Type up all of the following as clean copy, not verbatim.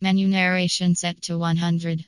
Menu narration set to 100.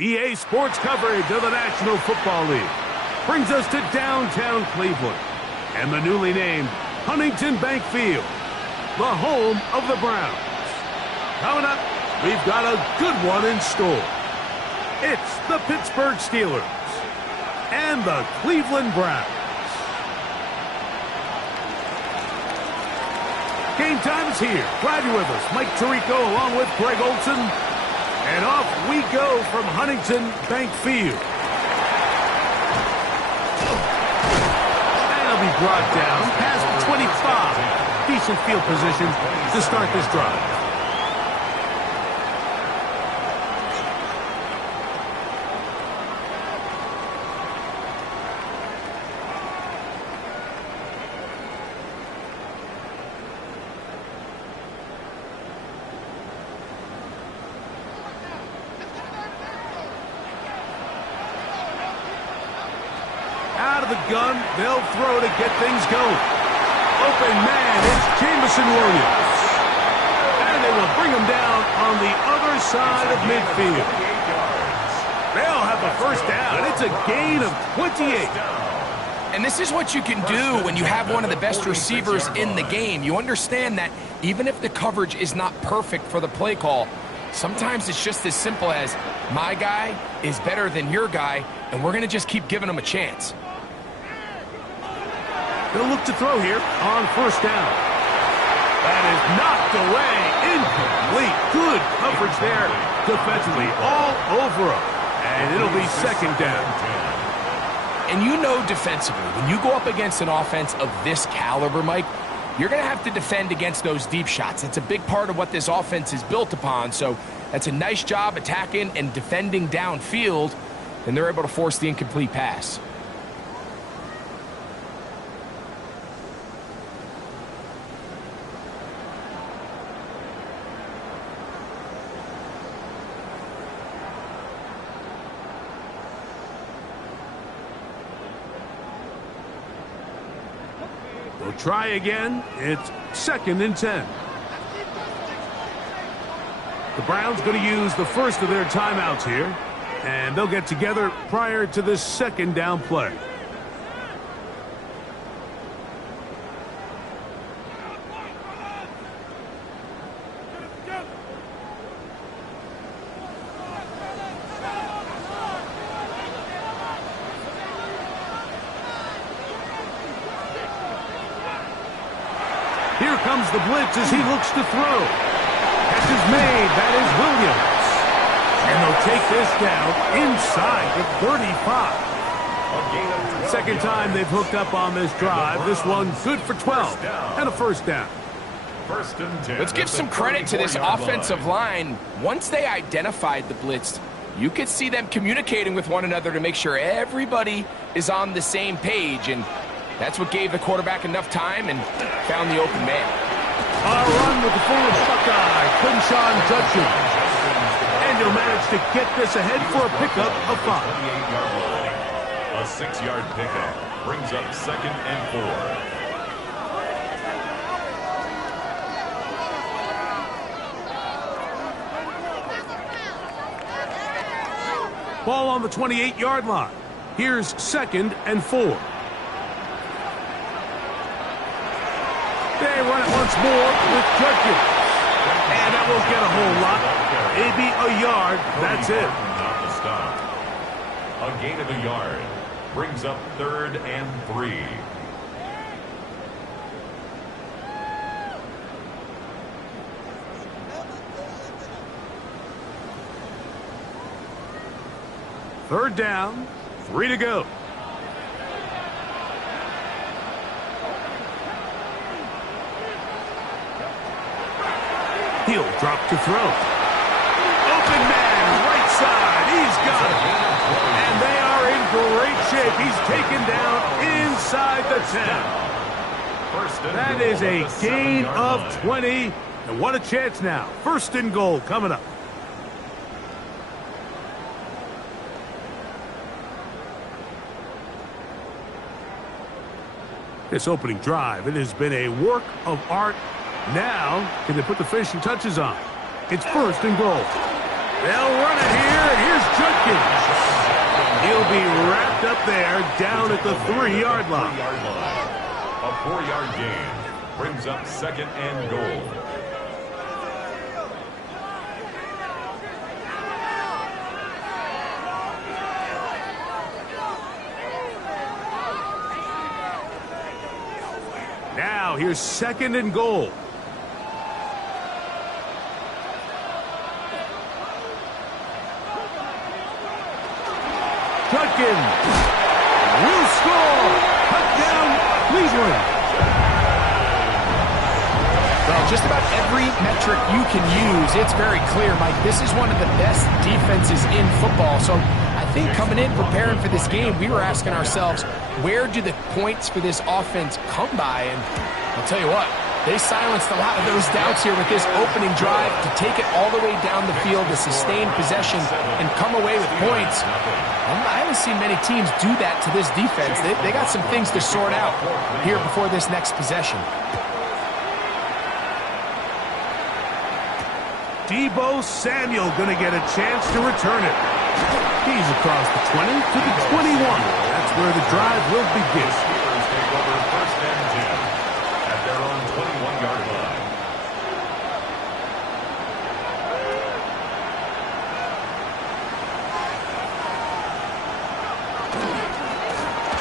EA Sports coverage of the National Football League brings us to downtown Cleveland and the newly named Huntington Bank Field, the home of the Browns. Coming up, we've got a good one in store. It's the Pittsburgh Steelers and the Cleveland Browns. Game time is here. Glad you're with us. Mike Tirico along with Greg Olson. And off we go from Huntington Bank Field. And it'll be brought down past the 25. Decent field position to start this drive. Out of the gun, they'll throw to get things going. Open man, it's Jameson Williams. And they will bring him down on the other side of midfield. They'll have the first down. It's a gain of 28. And this is what you can do when you have one of the best receivers in the game. You understand that even if the coverage is not perfect for the play call, sometimes it's just as simple as my guy is better than your guy, and we're going to just keep giving him a chance. They'll look to throw here on first down. That is knocked away. Incomplete. Good coverage there defensively. All over him. And it'll be second down. And you know defensively, when you go up against an offense of this caliber, Mike, you're going to have to defend against those deep shots. It's a big part of what this offense is built upon. So that's a nice job attacking and defending downfield, and they're able to force the incomplete pass. They'll try again. It's second and 10. The Browns going to use the first of their timeouts here, and they'll get together prior to this second down play. Here comes the blitz as he looks to throw. Catch is made. That is Williams. And they'll take this down inside the 35. Second time they've hooked up on this drive. This one good for 12 and a first down. First and 10. Let's give some credit to this offensive line. Once they identified the blitz, you could see them communicating with one another to make sure everybody is on the same page, and that's what gave the quarterback enough time and found the open man. A run with the former Buckeye, Quinshon Judkins. And he'll manage to get this ahead for a pickup of 5. A 6-yard pickup brings up 2nd and 4. Ball on the 28-yard line. Here's 2nd and 4. They run it once more with Judkins. And that won't get a whole lot. Maybe a yard. That's it. Not the stop. A gain of a yard brings up 3rd and 3. Third down, 3 to go. He'll drop to throw. Open man, right side. He's got it. And they are in great shape. He's taken down inside the 10. That is a gain of 20. And what a chance now. 1st and goal coming up. This opening drive, it has been a work of art. Now, can they put the finishing touches on? It's 1st and goal. They'll run it here, and here's Judkins. He'll be wrapped up there down at the 3-yard line. A 4-yard gain brings up 2nd and goal. Now, here's 2nd and goal. Judkins will score. Touchdown, Cleveland. Well, just about every metric you can use, it's very clear, Mike. This is one of the best defenses in football. So I think coming in, preparing for this game, we were asking ourselves, where do the points for this offense come by? And I'll tell you what, they silenced a lot of those doubts here with this opening drive to take it all the way down the field to sustain possession and come away with points. I haven't seen many teams do that to this defense. They got some things to sort out here before this next possession. Deebo Samuel going to get a chance to return it. He's across the 20 to the 21. That's where the drive will begin. Steelers take over 1st and 10 at their own 21-yard line.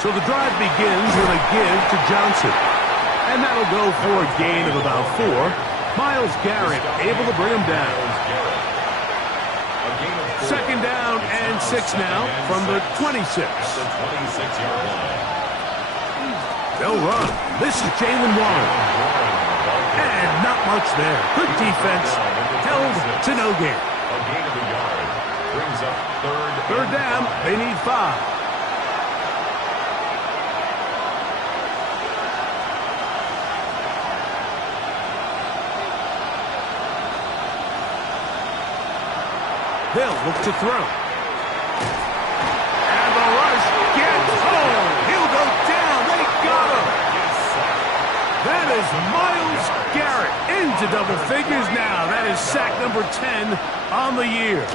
So the drive begins with a give to Johnson. And that'll go for a gain of about 4. Myles Garrett able to bring him down. 2nd down and 6 now from the 26. They'll run. This is Jalen Warren. And not much there. Good defense. Held to no gain. A gain of a yard brings up 3rd down. They need 5. They'll look to throw. And the rush gets home. He'll go down. They got him. That is Myles Garrett into double figures now. That is sack number 10 on the year.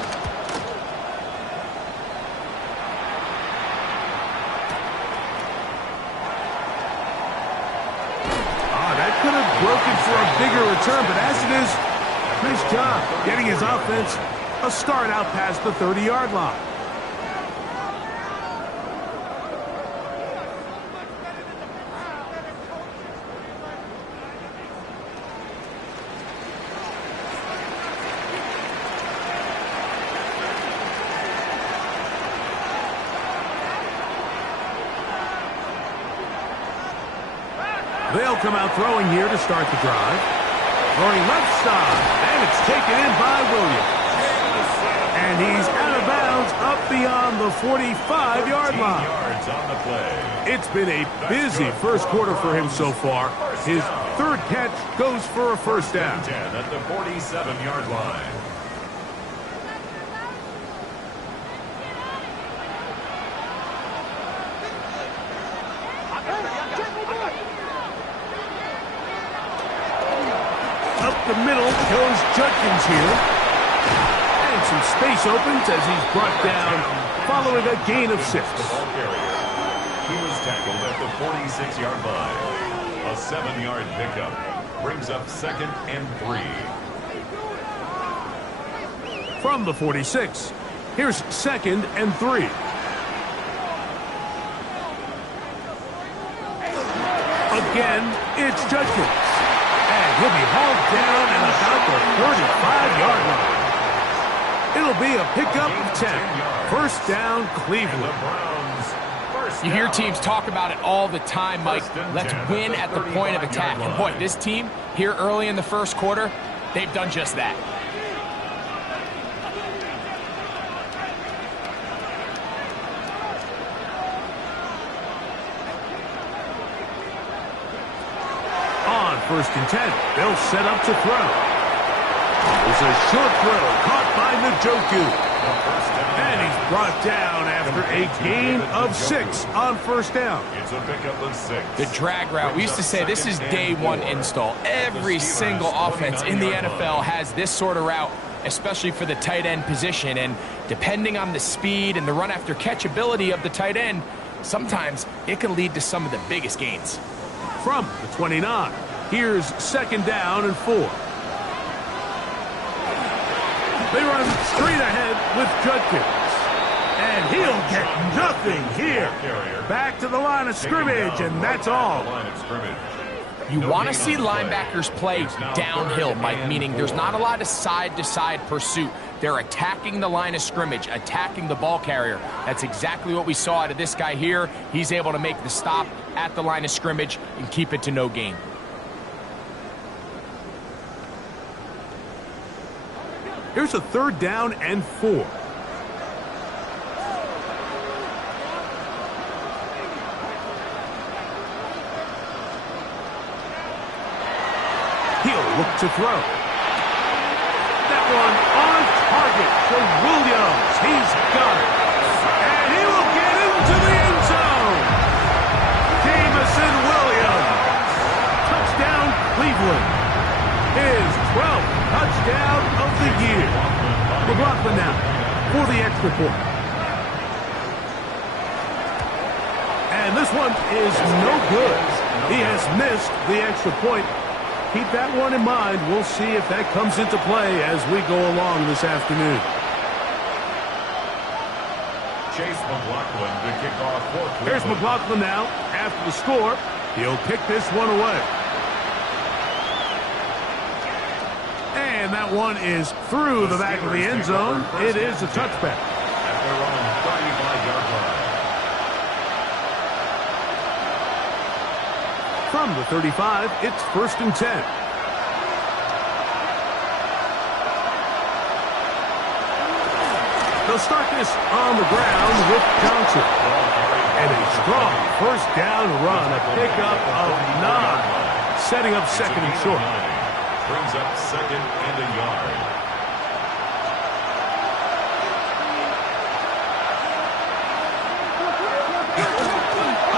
That could have broken for a bigger return, but as it is, nice job getting his offense a start out past the 30-yard line. They'll come out throwing here to start the drive. Throwing left side, and it's taken in by Williams. And he's out of bounds up beyond the 45-yard line. Yards on the play. It's been a busy first quarter for him so far. His third catch goes for a first down. 10 at the 47-yard line. Up the middle goes Judkins here. And some space opens as he's brought down following a gain of 6. The ball carrier. He was tackled at the 46-yard line. A 7-yard pickup brings up 2nd and 3. From the 46, here's 2nd and 3. Again, it's Judkins. And he'll be hauled down at about the 35-yard line. It'll be a pickup of 10. First down, Cleveland. You hear teams talk about it all the time, Mike. Let's win at the point of attack. And boy, this team here early in the first quarter, they've done just that. On 1st and 10, they'll set up to throw. There's a short throw caught by Njoku. And he's brought down after a gain of 6 on first down. It's a pickup of 6. The drag route. We used to say this is day one install. Every single offense in the NFL has this sort of route, especially for the tight end position. And depending on the speed and the run after catch ability of the tight end, sometimes it can lead to some of the biggest gains. From the 29, here's 2nd down and 4. They run straight ahead with Judkins. And he'll get nothing here. Back to the line of scrimmage, and that's all. You want to see linebackers play downhill, Mike, meaning there's not a lot of side-to-side pursuit. They're attacking the line of scrimmage, attacking the ball carrier. That's exactly what we saw out of this guy here. He's able to make the stop at the line of scrimmage and keep it to no gain. Here's a 3rd down and 4. He'll look to throw. That one on target for Williams. He's got it. And he will get into the end zone. Jameson Williams. Touchdown, Cleveland. His 12th touchdown of the year. McLaughlin now for the extra point. And this one is no good. He has missed the extra point. Keep that one in mind. We'll see if that comes into play as we go along this afternoon. Chase McLaughlin to kick off for Cleveland. Here's McLaughlin now. After the score, he'll kick this one away. And that one is through the back of the end zone. It is a touchback. At their own 35-yard line. From the 35, it's 1st and 10. They'll start this on the ground with Johnson. And a strong first down run, a pickup of 9. Setting up 2nd and short. Brings up 2nd and a yard.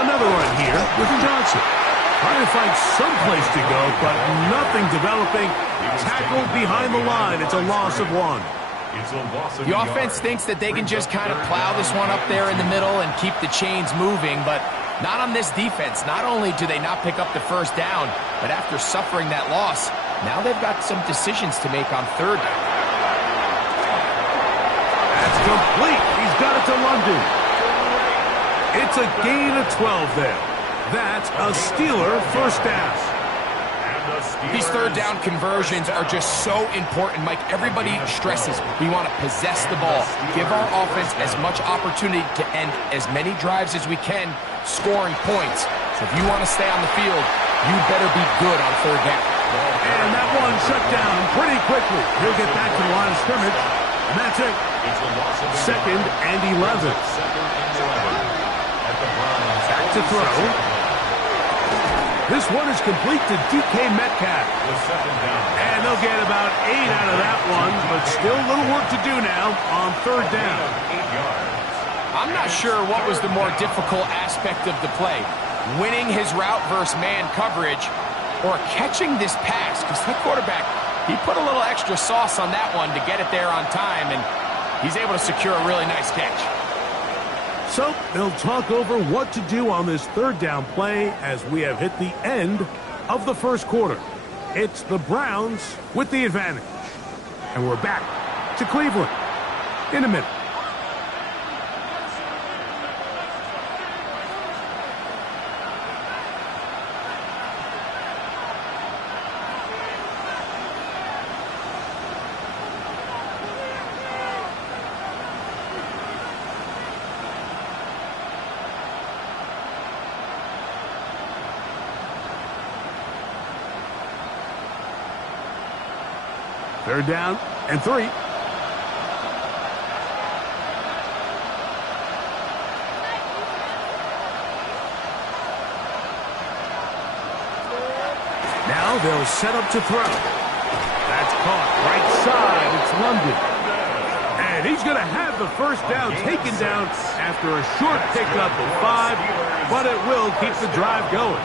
Another run here with Johnson. Trying to find some place to go, but nothing developing. Tackled behind the line. It's a loss of 1. It's a loss of The offense thinks that they can just kind of plow this one up there in the middle and keep the chains moving, but not on this defense. Not only do they not pick up the first down, but after suffering that loss, now they've got some decisions to make on 3rd down. That's complete. He's got it to London. It's a gain of 12 there. That's a Steeler first down. These 3rd down conversions are just so important, Mike. Everybody stresses we want to possess the ball, give our offense as much opportunity to end as many drives as we can, scoring points. So if you want to stay on the field, you better be good on 3rd down. And that one shut down pretty quickly. He'll get back to the line of scrimmage, and that's it. Second and 11. Back to throw. This one is complete to DK Metcalf. And they'll get about 8 out of that one, but still a little work to do now on third down. I'm not sure what was the more difficult aspect of the play, winning his route versus man coverage or catching this pass, because that quarterback, he put a little extra sauce on that one to get it there on time, and he's able to secure a really nice catch. So they'll talk over what to do on this third down play as we have hit the end of the first quarter. It's the Browns with the advantage. And we're back to Cleveland in a minute. Third down and 3. Now they'll set up to throw. That's caught right side. It's London. And he's going to have the first down taken down after a short pickup of 5, but it will keep the drive going.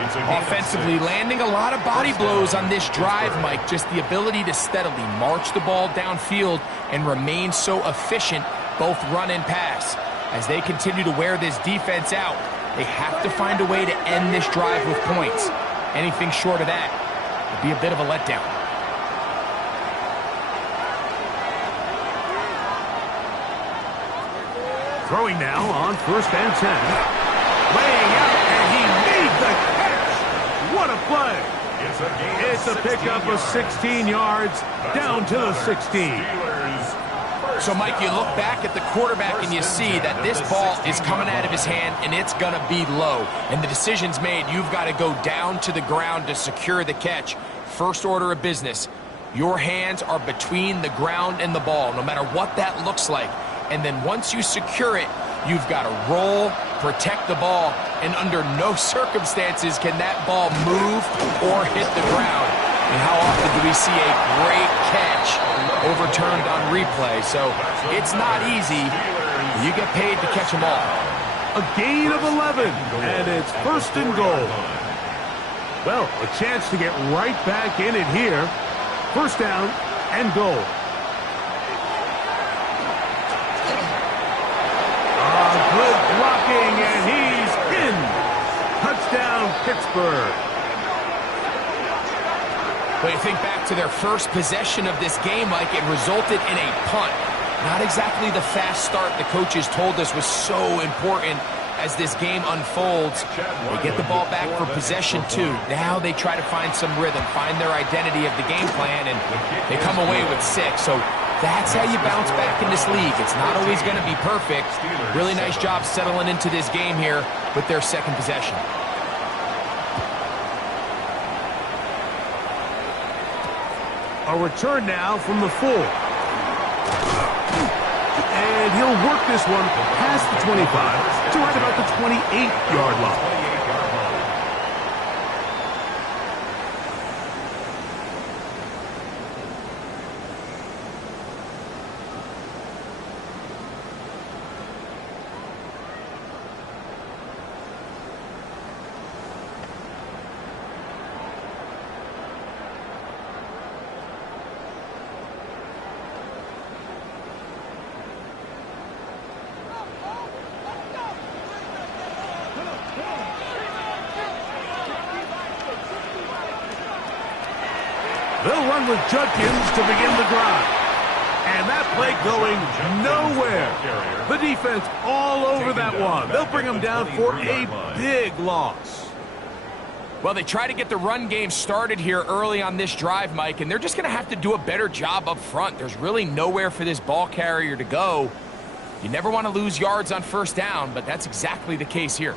Offensively, landing a lot of body blows on this drive, Mike. Just the ability to steadily march the ball downfield and remain so efficient, both run and pass. As they continue to wear this defense out, they have to find a way to end this drive with points. Anything short of that would be a bit of a letdown. Throwing now on first and 10. Laying out, and he made the catch. What a play. It's a pickup of 16 yards down to the 16. So, Mike, you look back at the quarterback and you see that this ball is coming out of his hand and it's going to be low. And the decision's made. You've got to go down to the ground to secure the catch. First order of business. Your hands are between the ground and the ball, no matter what that looks like. And then once you secure it, you've got to roll, protect the ball, and under no circumstances can that ball move or hit the ground. And how often do we see a great catch overturned on replay? So it's not easy. You get paid to catch them all. A gain of 11, and it's first and goal. Well, a chance to get right back in it here. First down and goal. Good blocking, and he's in. Touchdown, Pittsburgh. But you think back to their first possession of this game, Mike, it resulted in a punt. Not exactly the fast start the coaches told us was so important as this game unfolds. They get the ball back for possession 2. Now they try to find some rhythm, find their identity of the game plan, and they come away with 6. So that's how you bounce back in this league. It's not always going to be perfect. Really nice job settling into this game here with their second possession. A return now from the 4. And he'll work this one past the 25 to right about the 28-yard line. They'll run with Judkins to begin the drive. And that play going nowhere. The defense all over that one. They'll bring them down for a big loss. Well, they try to get the run game started here early on this drive, Mike, and they're just going to have to do a better job up front. There's really nowhere for this ball carrier to go. You never want to lose yards on first down, but that's exactly the case here.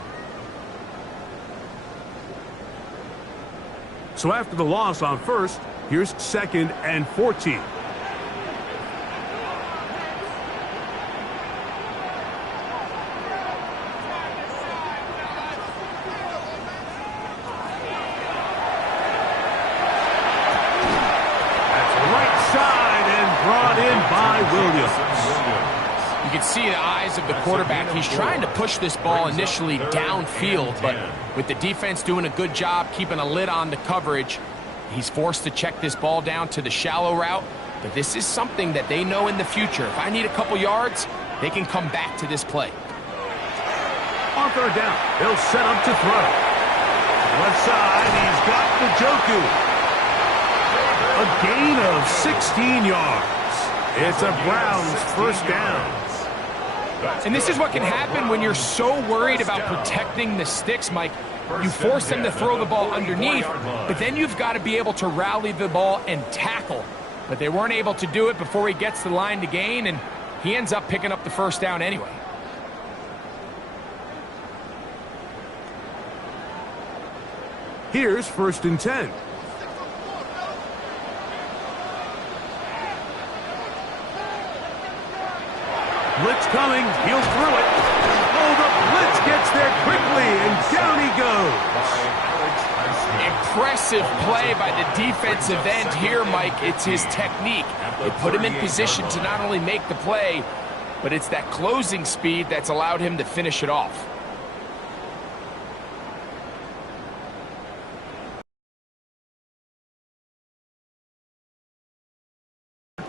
So after the loss on first, here's 2nd and 14. You can see the eyes of the quarterback. He's trying to push this ball initially downfield, but with the defense doing a good job keeping a lid on the coverage, he's forced to check this ball down to the shallow route. But this is something that they know in the future. If I need a couple yards, they can come back to this play. On 3rd down, they'll set up to throw. Left side, he's got Njoku. A gain of 16 yards. It's a Browns first down. And this is what can happen when you're so worried about protecting the sticks, Mike. You force them to throw the ball underneath, but then you've got to be able to rally the ball and tackle. But they weren't able to do it before he gets the line to gain, and he ends up picking up the first down anyway. Here's 1st and 10. Blitz coming, he'll throw it. Oh, the blitz gets there quickly, and down he goes. Impressive play by the defensive end here, Mike. It's his technique. They put him in position to not only make the play, but it's that closing speed that's allowed him to finish it off.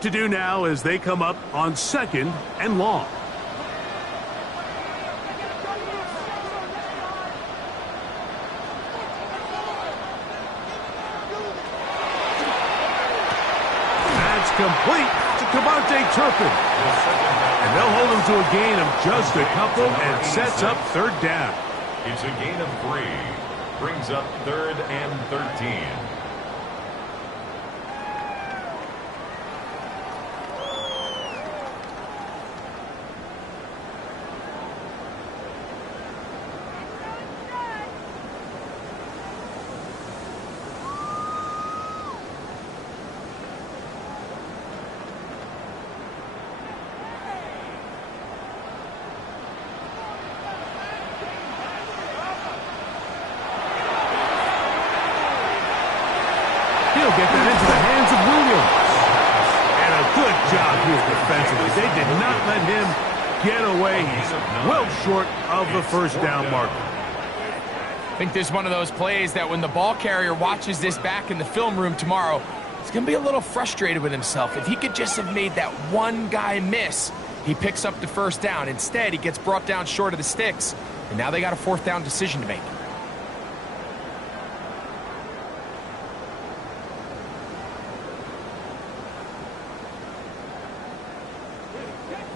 To do now as they come up on 2nd and long. That's complete to Devontae Turpin. And they'll hold him to a gain of just a couple and sets up 3rd down. It's a gain of 3. Brings up 3rd and 13. He'll get that into the hands of Williams. And a good job here defensively. They did not let him get away. He's well short of the first down marker. I think this is one of those plays that when the ball carrier watches this back in the film room tomorrow, he's going to be a little frustrated with himself. If he could just have made that one guy miss, he picks up the first down. Instead, he gets brought down short of the sticks, and now they got a 4th down decision to make.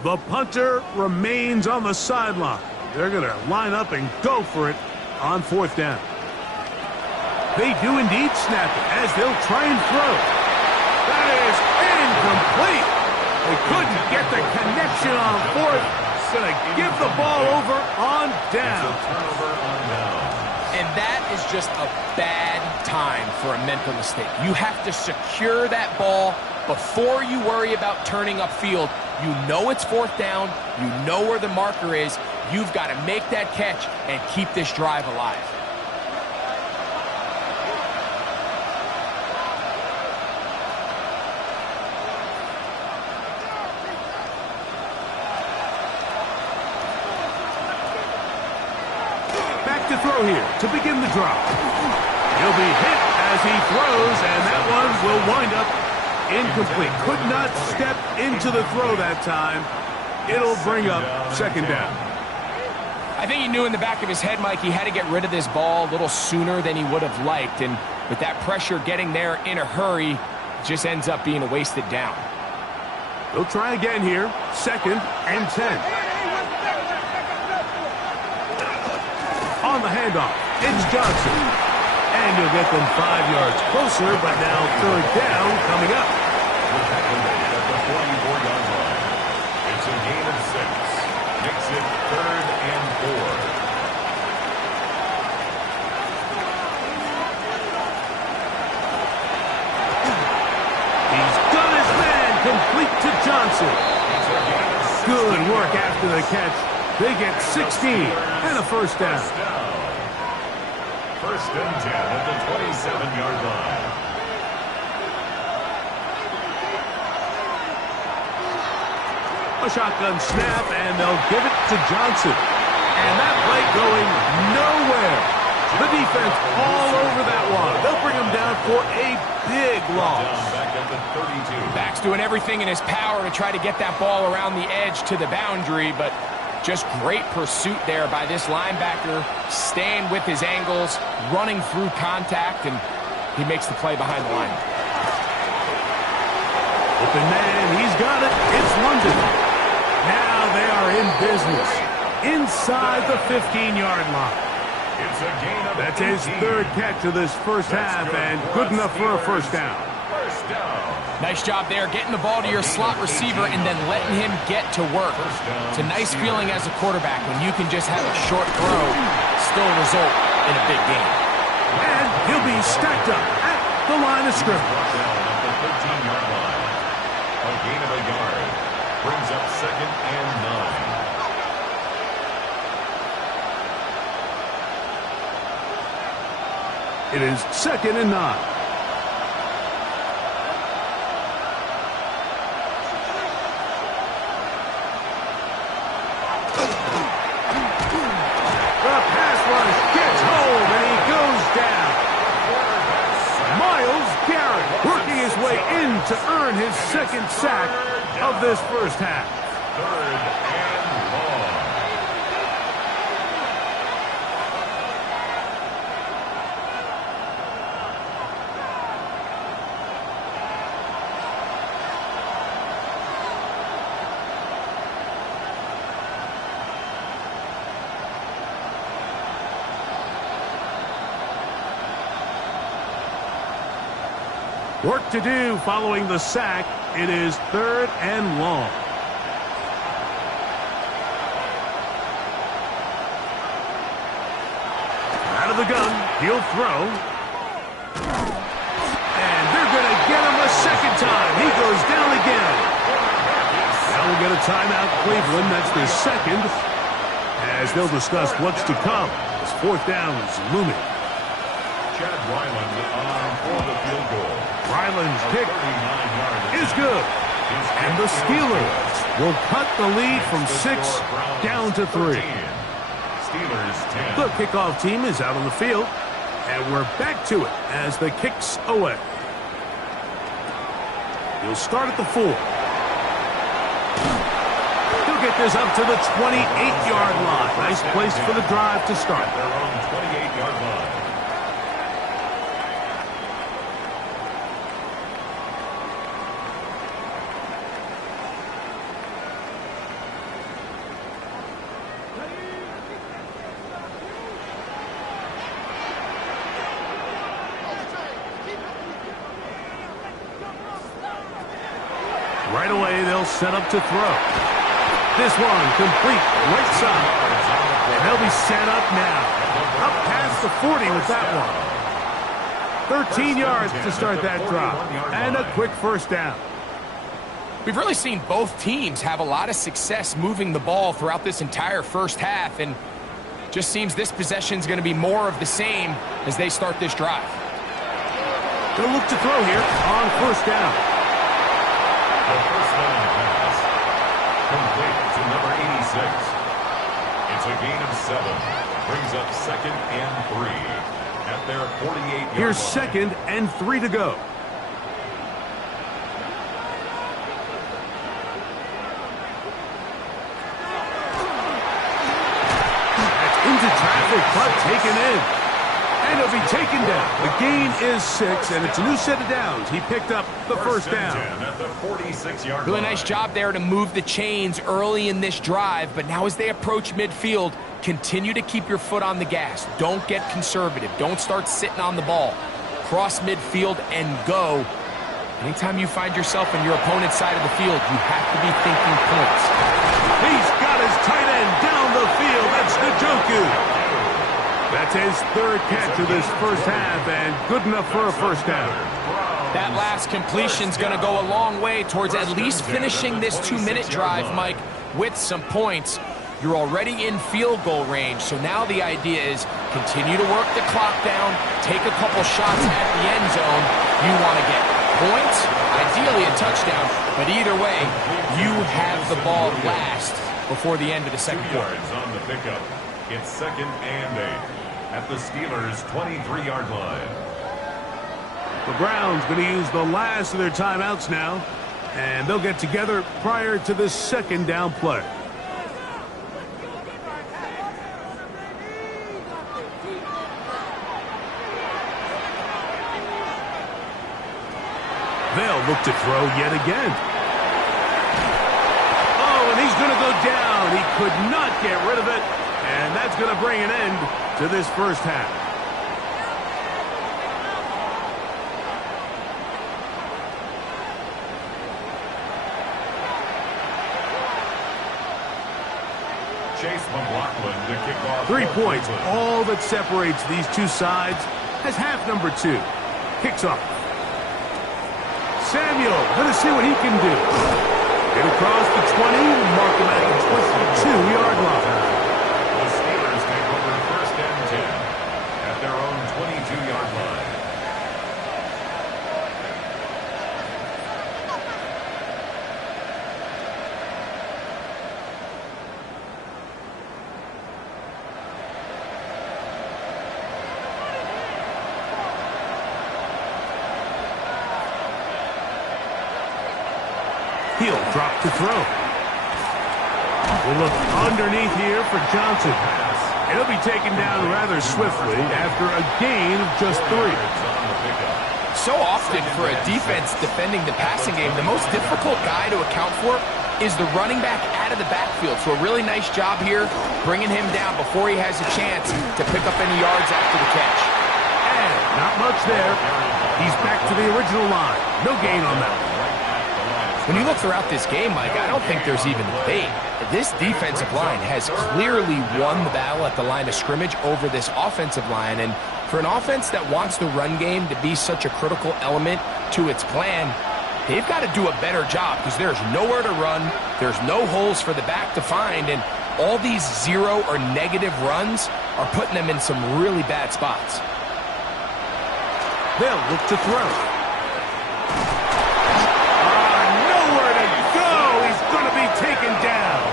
The punter remains on the sideline. They're going to line up and go for it on 4th down. They do indeed snap it as they'll try and throw. That is incomplete. They couldn't get the connection on 4th. Going to give the ball over on down. And that is just a bad time for a mental mistake. You have to secure that ball before you worry about turning upfield. You know it's 4th down. You know where the marker is. You've got to make that catch and keep this drive alive. Back to throw here to begin the drive. He'll be hit as he throws, and that one will wind up incomplete. Could not step into the throw that time. It'll bring up 2nd down. I think he knew in the back of his head, Mike, he had to get rid of this ball a little sooner than he would have liked. And with that pressure getting there in a hurry, it just ends up being a wasted down. They'll try again here. 2nd and 10. On the handoff, it's Johnson. And he'll get them 5 yards closer, but now 3rd down coming up. At the 44-yard line. It's a gain of 6. Makes it 3rd and 4. Johnson. Good work after the catch. They get 16 and a first down. First and 10 at the 27-yard line. A shotgun snap, and they'll give it to Johnson. And that play going nowhere. The defense all over that one. They'll bring him down for a big loss. Back at the 32. Back's doing everything in his power to try to get that ball around the edge to the boundary, but just great pursuit there by this linebacker, staying with his angles, running through contact, and he makes the play behind the line. Open man, he's got it. It's London. Now they are in business inside the 15-yard line. It's a gain of That's his 18. third catch of this first half, and good enough for a first down. First down. Nice job there, getting the ball to your slot receiver and then letting him get to work. It's a nice feeling as a quarterback when you can just have a short throw, still result in a big game. And he'll be stacked up at the line of scrimmage. Brought down at the 13-yard line. A gain of a yard. Brings up second and 9. It is second and 9. The pass rush gets home, and he goes down. Myles Garrett working his way in to earn his second sack of this first half. Third and long. Work to do following the sack. It is third and long. Out of the gun, he'll throw. And they're going to get him a second time. He goes down again. Now we'll get a timeout, Cleveland. That's the second, as they'll discuss what's to come. This fourth down is looming. Chad Ryland on for the field goal. Ryland's kick 39-yard is good. And the Steelers will cut the lead from 6 down to 3. Steelers 10. The kickoff team is out on the field, and we're back to it as the kick's away. He'll start at the 4. He'll get this up to the 28-yard line. Nice place for the drive to start. Their own 28-yard line. Right away, they'll set up to throw. This one complete right side. And they'll be set up now. Up past the 40 with that one. 13 yards to start that drive. And a quick first down. We've really seen both teams have a lot of success moving the ball throughout this entire first half, and just seems this possession is going to be more of the same as they start this drive. They'll look to throw here on first down. The first down pass complete to number 86. It's a gain of 7. Brings up second and 3 at their 48-yard line. Here's second and 3 to go. That's into traffic, but taken in. And he'll be taken down. The gain is 6, and it's a new set of downs. He picked up the first down. At the 46-yard Really line. nice job there to move the chains early in this drive, but now as they approach midfield, continue to keep your foot on the gas. Don't get conservative. Don't start sitting on the ball. Cross midfield and go. Anytime you find yourself on your opponent's side of the field, you have to be thinking points. He's got his tight end down the field. That's Njoku. That's his third catch of this first half, and good enough for a first down. That last completion's going to go a long way towards at least finishing this 2-minute drive, Mike, with some points. You're already in field goal range, so now the idea is continue to work the clock down, take a couple shots at the end zone. You want to get points, ideally a touchdown, but either way, you have the ball last before the end of the second quarter. On the pickup, it's 2nd and 8 at the Steelers' 23-yard line. The Browns going to use the last of their timeouts now, and they'll get together prior to the second down play. They'll look to throw yet again. Oh, and he's going to go down. He could not get rid of it, and that's going to bring an end to this first half. Chase McLaughlin to kick off. 3 points, all that separates these two sides, as half number 2 kicks off. Samuel, going to see what he can do. Get across the 20, mark him at the 22-yard line. The Steelers take over 1st and 10 at their own 22-yard line. He'll drop to throw. We'll look underneath here for Johnson. It'll be taken down rather swiftly after a gain of just 3. So often for a defense defending the passing game, the most difficult guy to account for is the running back out of the backfield. So a really nice job here bringing him down before he has a chance to pick up any yards after the catch. And not much there. He's back to the original line. No gain on that one. When you look throughout this game, Mike, I don't think there's even debate. This defensive line has clearly won the battle at the line of scrimmage over this offensive line. And for an offense that wants the run game to be such a critical element to its plan, they've got to do a better job because there's nowhere to run. There's no holes for the back to find. And all these 0 or negative runs are putting them in some really bad spots. They'll look to throw. Taken down.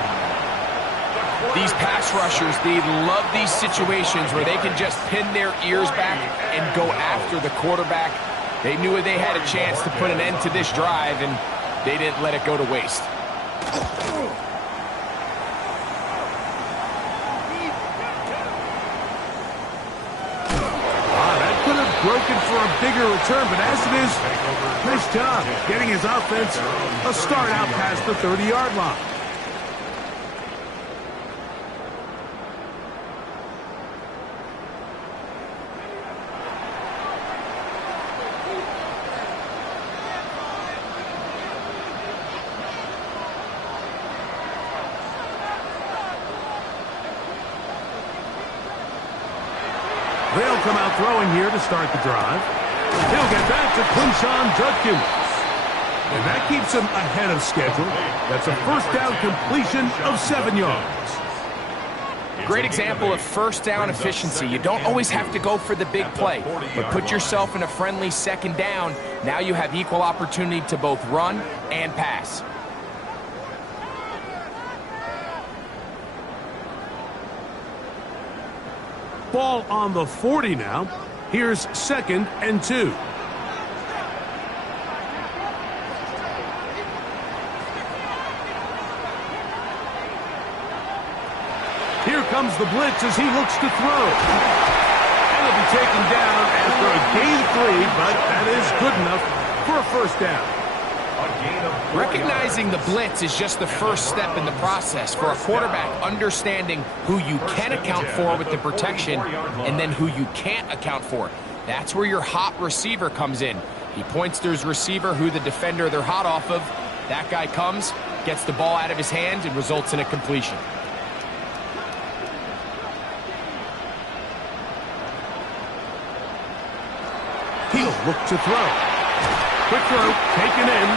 These pass rushers, they love these situations where they can just pin their ears back and go after the quarterback. They knew they had a chance to put an end to this drive, and they didn't let it go to waste. That could have broken for a bigger return, but as it is, nice job getting his offense a start out past the 30-yard line. They'll come out throwing here to start the drive. He'll get back to Quinshon Judkins. And that keeps him ahead of schedule. That's a first down completion of 7 yards. Great example of first down efficiency. You don't always have to go for the big play, but put yourself in a friendly second down. Now you have equal opportunity to both run and pass. Ball on the 40 now. Here's 2nd and 2. Here comes the blitz as he looks to throw. And he'll be taken down after a gain of 3, but that is good enough for a first down. Recognizing the blitz is just the first step in the process for a quarterback understanding who you can account for with the protection and then who you can't account for. That's where your hot receiver comes in. He points to his receiver who the defender they're hot off of. That guy comes, gets the ball out of his hand, and results in a completion. He'll look to throw. Quick throw, taken in.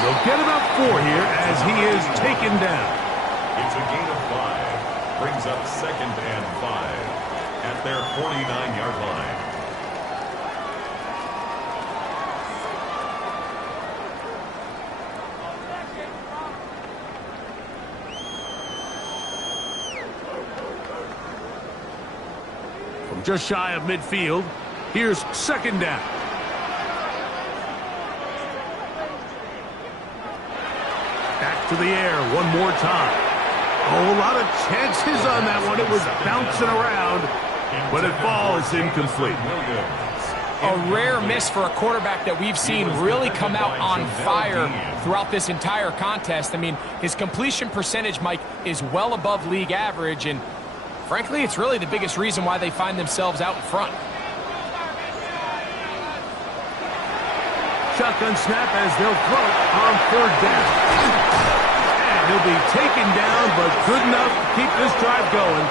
They'll get about 4 here as he is taken down. It's a gain of 5. Brings up 2nd and 5 at their 49-yard line. From just shy of midfield, here's 2nd down. Back to the air one more time. Oh, a lot of chances on that one. It was bouncing around, but it falls incomplete. A rare miss for a quarterback that we've seen really come out on fire throughout this entire contest. I mean, his completion percentage, Mike, is well above league average, and frankly, it's really the biggest reason why they find themselves out in front. Shotgun snap as they'll throw it on 3rd down. And he'll be taken down, but good enough to keep this drive going.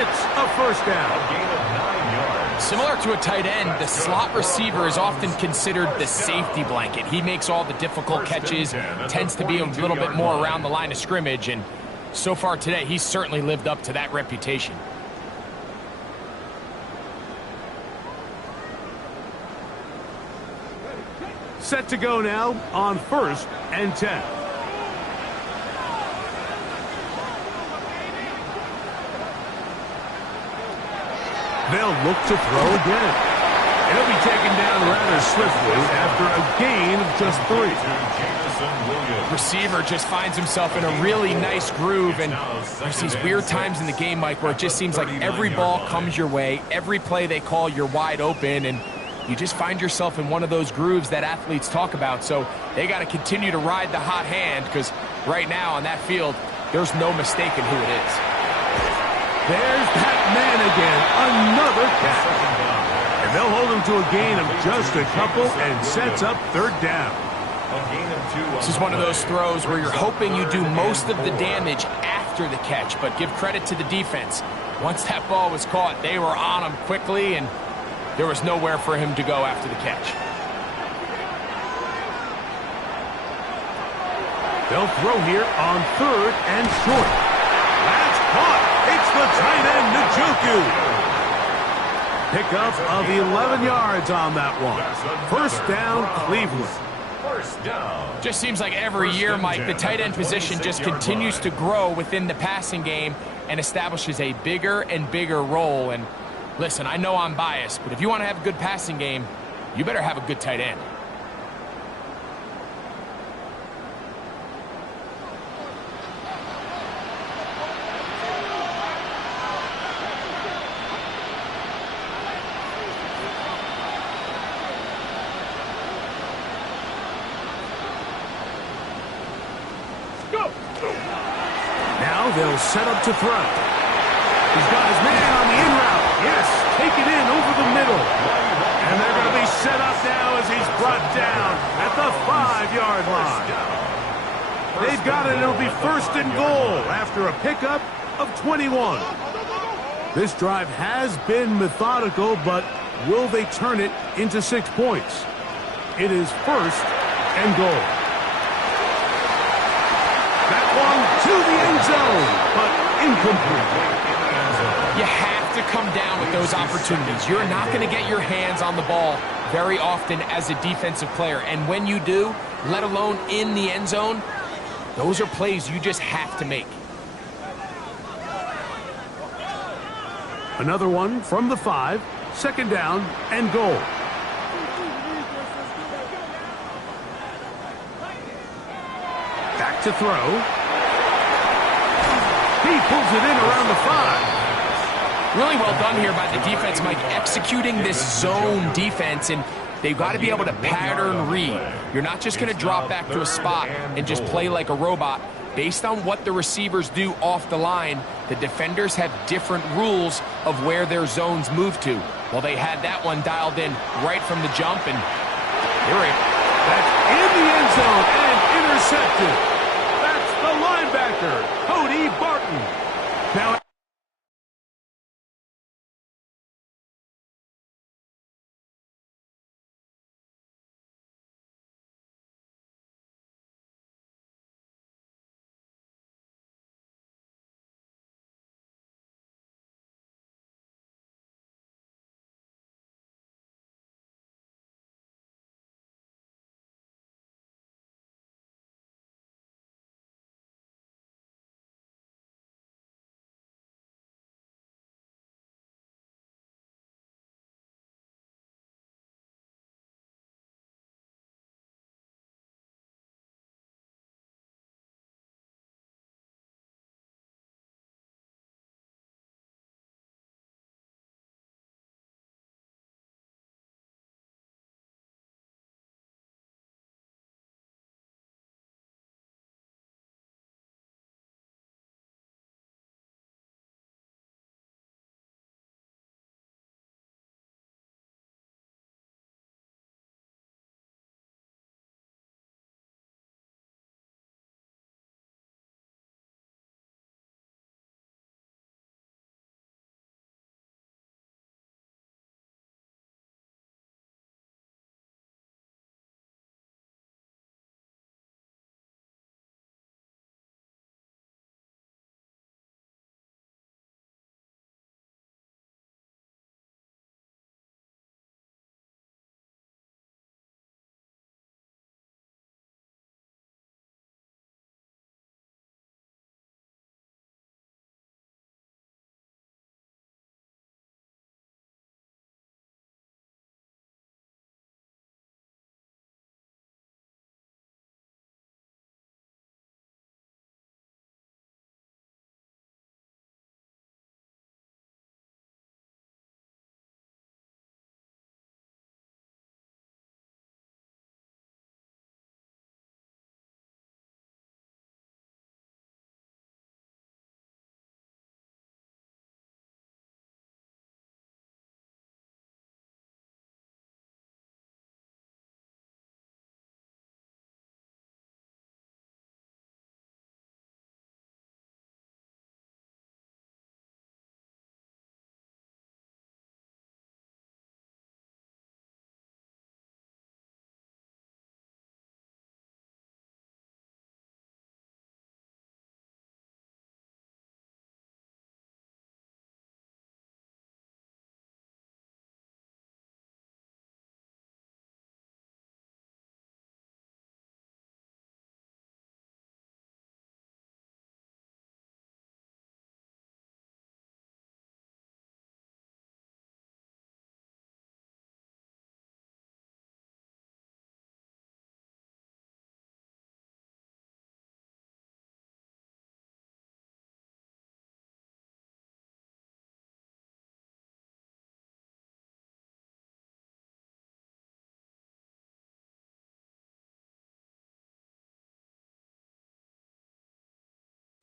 It's a 1st down. A gain of 9 yards. Similar to a tight end, the slot receiver is often considered the safety blanket. He makes all the difficult catches, tends to be a little bit more around the line of scrimmage, and so far today, he's certainly lived up to that reputation. Set to go now on 1st and 10. They'll look to throw again. He'll be taken down rather swiftly after a gain of just 3. Receiver just finds himself in a really nice groove, and there's these weird times in the game, Mike, where it just seems like every ball comes your way, every play they call, you're wide open, and you just find yourself in one of those grooves that athletes talk about. So they got to continue to ride the hot hand, because right now on that field, there's no mistaking who it is. There's that man again, another catch. And they'll hold him to a gain of just a couple and sets up 3rd down. This is one of those throws where you're hoping you do most of the damage after the catch, but give credit to the defense. Once that ball was caught, they were on him quickly, and there was nowhere for him to go after the catch. They'll throw here on 3rd and short. That's caught. It's the tight end, Njoku. Pickup of 11 yards on that one. 1st down, Cleveland. Just seems like every year, Mike, the tight end position just continues to grow within the passing game and establishes a bigger and bigger role. And listen, I know I'm biased, but if you want to have a good passing game, you better have a good tight end. Now they'll set up to throw. He's got his man on the in route. Yes, take it in over the middle. And they're going to be set up now as he's brought down at the 5-yard line. They've got it. It'll be 1st and goal after a pickup of 21. This drive has been methodical, but will they turn it into 6 points? It is 1st and goal. That one to the end zone, but incomplete. You have to come down with those opportunities. You're not going to get your hands on the ball very often as a defensive player. And when you do, let alone in the end zone, those are plays you just have to make. Another one from the 5, 2nd down and goal. Back to throw. He pulls it in around the 5. Really well done here by the defense, Mike, executing this zone defense, and they've got to be able to pattern read. You're not just going to drop back to a spot and just play like a robot. Based on what the receivers do off the line, the defenders have different rules of where their zones move to. Well, they had that one dialed in right from the jump, and they were able. That's in the end zone and intercepted. That's the linebacker, Cody Barton. Now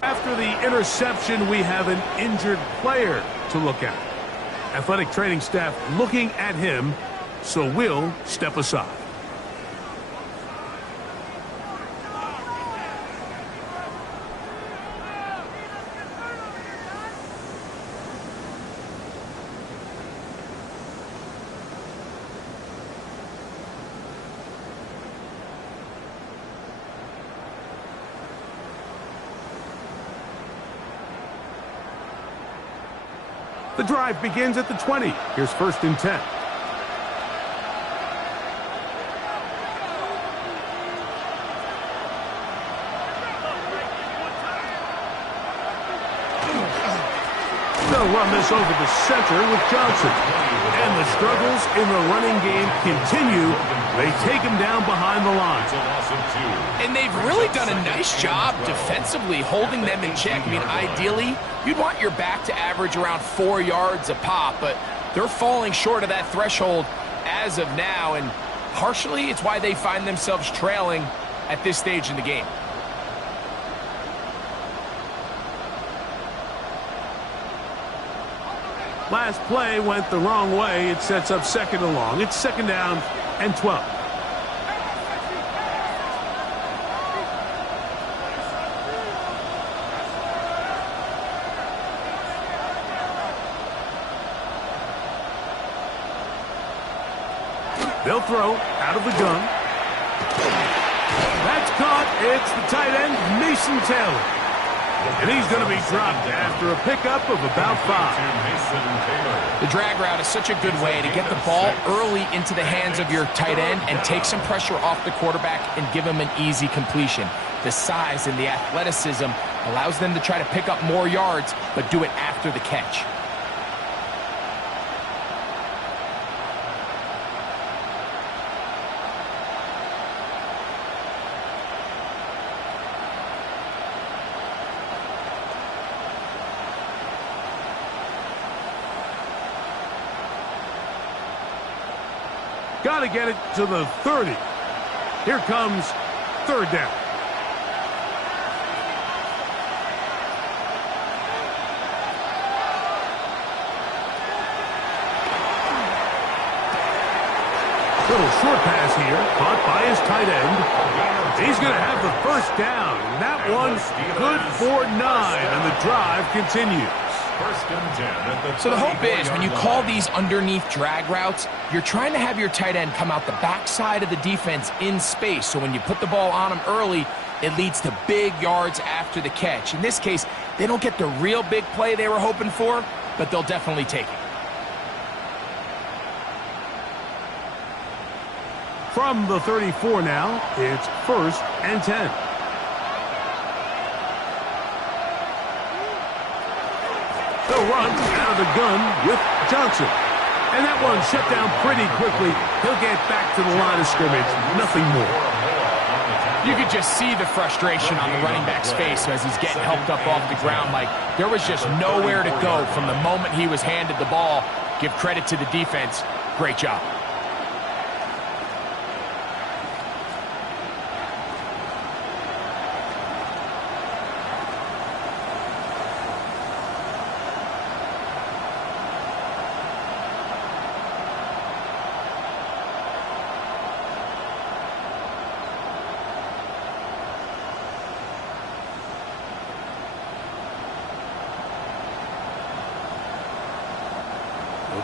After the interception, we have an injured player to look at. Athletic training staff looking at him, so we'll step aside. The drive begins at the 20. Here's 1st and 10. They'll run this over the center with Johnson. And the struggles in the running game continue. They take him down behind the line. And they've really done a nice job defensively holding them in check. I mean, ideally, you'd want your back to average around 4 yards a pop, but they're falling short of that threshold as of now, and partially it's why they find themselves trailing at this stage in the game. Last play went the wrong way. It sets up 2nd and long. It's 2nd down and 12. They'll throw out of the gun. That's caught. It's the tight end, Mason Taylor. And he's going to be dropped after a pickup of about 5. The drag route is such a good way to get the ball early into the hands of your tight end and take some pressure off the quarterback and give him an easy completion. The size and the athleticism allows them to try to pick up more yards, but do it after the catch. Got to get it to the 30. Here comes 3rd down. Little short pass here, caught by his tight end. He's going to have the 1st down. And that one's good for 9, and the drive continues. So the hope is when you call these underneath drag routes, you're trying to have your tight end come out the backside of the defense in space. So when you put the ball on him early, it leads to big yards after the catch. In this case, they don't get the real big play they were hoping for, but they'll definitely take it. From the 34 now, it's 1st and 10. They'll run out of the gun with Johnson. And that one shut down pretty quickly. He'll get back to the line of scrimmage. Nothing more. You could just see the frustration on the running back's face as he's getting helped up off the ground. Like there was just nowhere to go from the moment he was handed the ball. Give credit to the defense. Great job.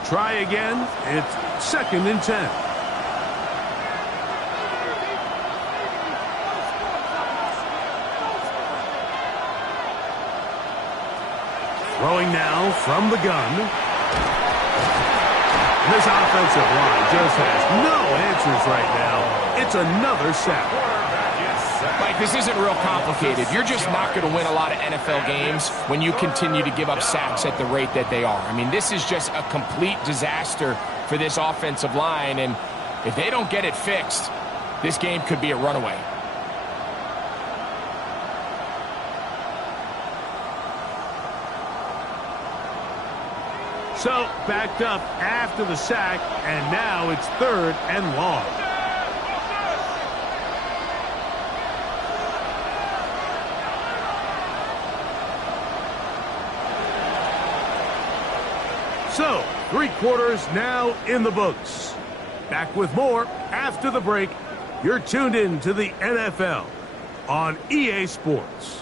Try again. It's 2nd and 10. Throwing now from the gun. This offensive line just has no answers right now. It's another sack. Mike, this isn't real complicated. You're just not going to win a lot of NFL games when you continue to give up sacks at the rate that they are. I mean, this is just a complete disaster for this offensive line, and if they don't get it fixed, this game could be a runaway. So, backed up after the sack, and now it's 3rd and long. So, 3 quarters now in the books. Back with more after the break. You're tuned in to the NFL on EA Sports.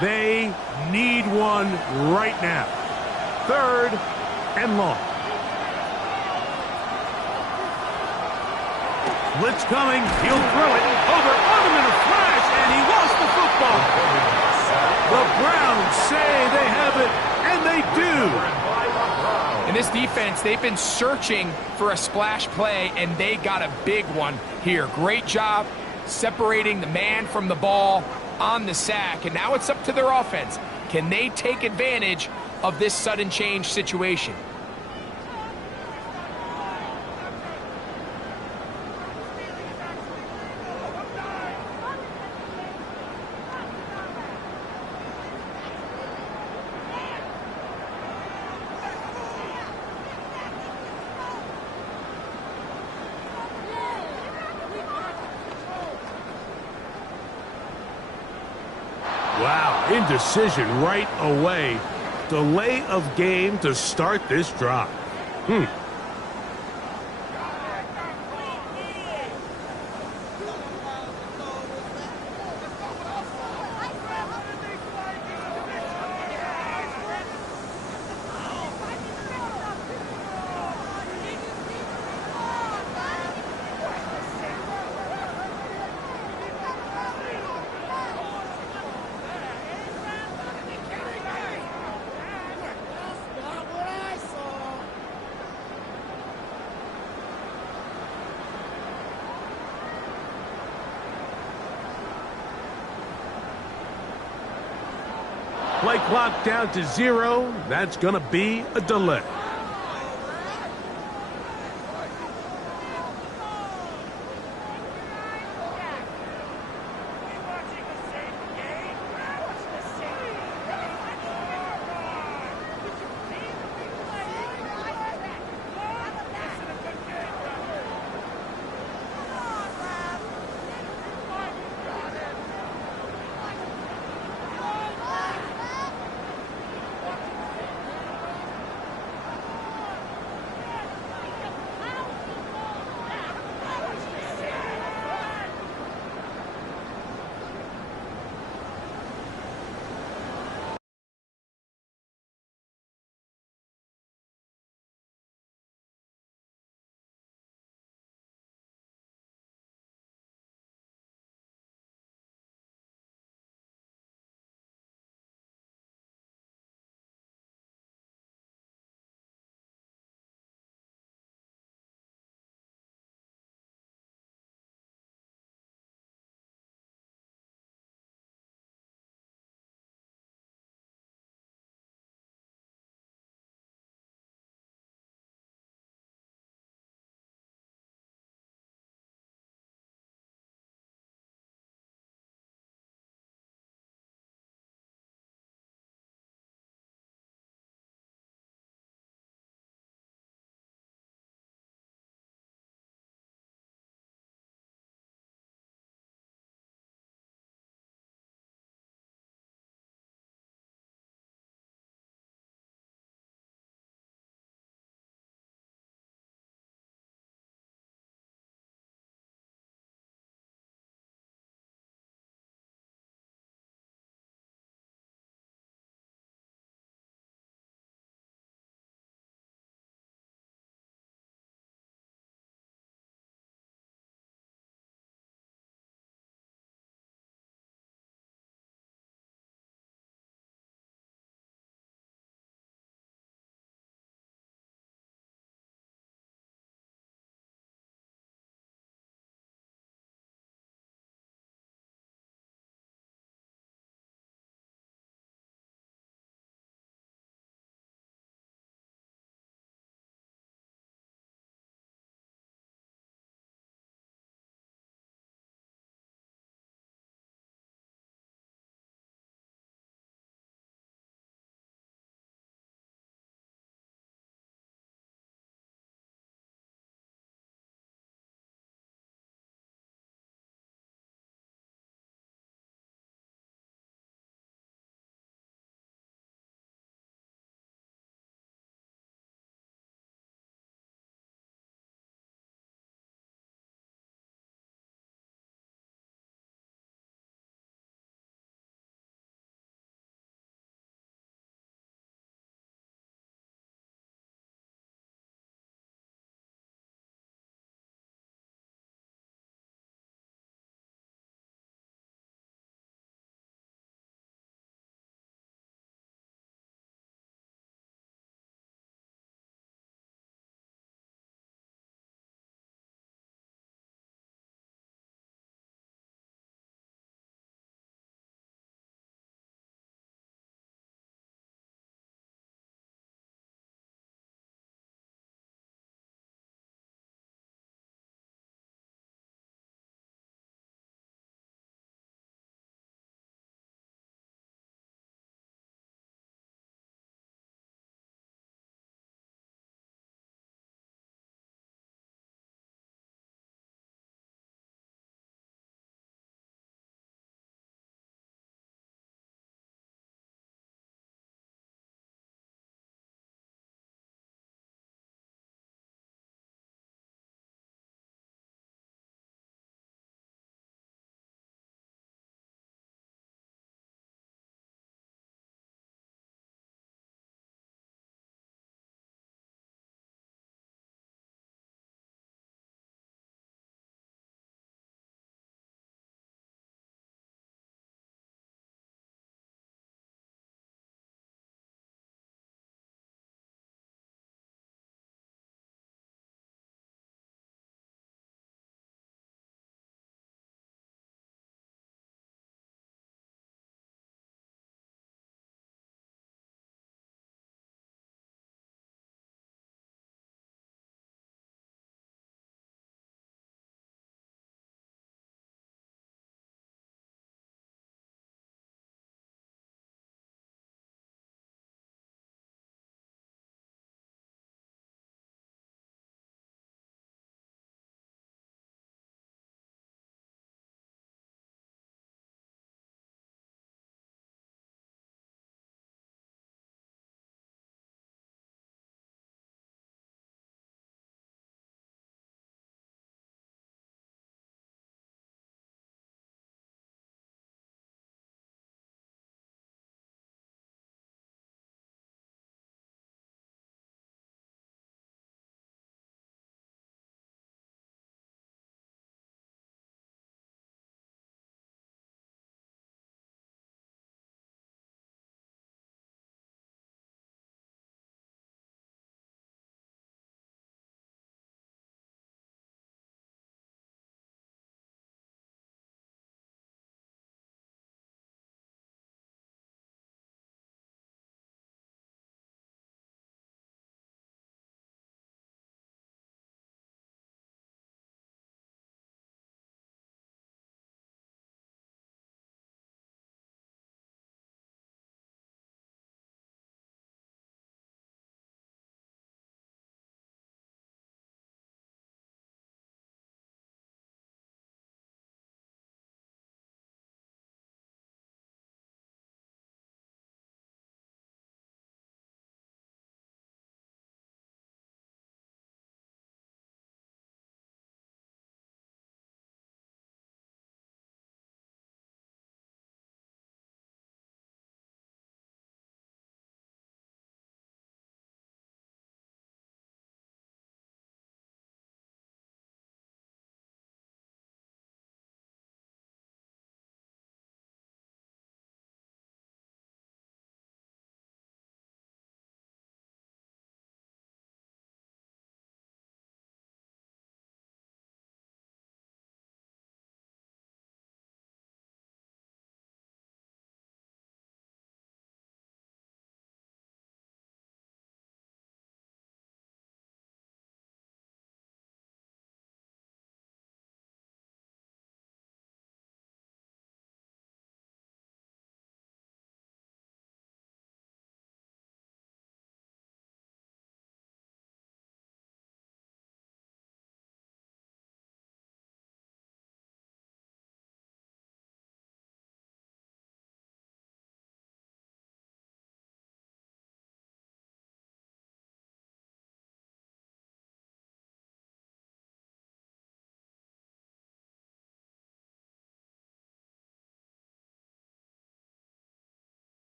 They need one right now. 3rd and long. Blitz coming. He'll throw it over on him in a flash, and he lost the football. The Browns say they have it, and they do. In this defense, they've been searching for a splash play, and they got a big one here. Great job separating the man from the ball on the sack, and now it's up to their offense. Can they take advantage of this sudden change situation? Wow, indecision right away. Delay of game to start this drive. Play clock down to 0. That's going to be a delay.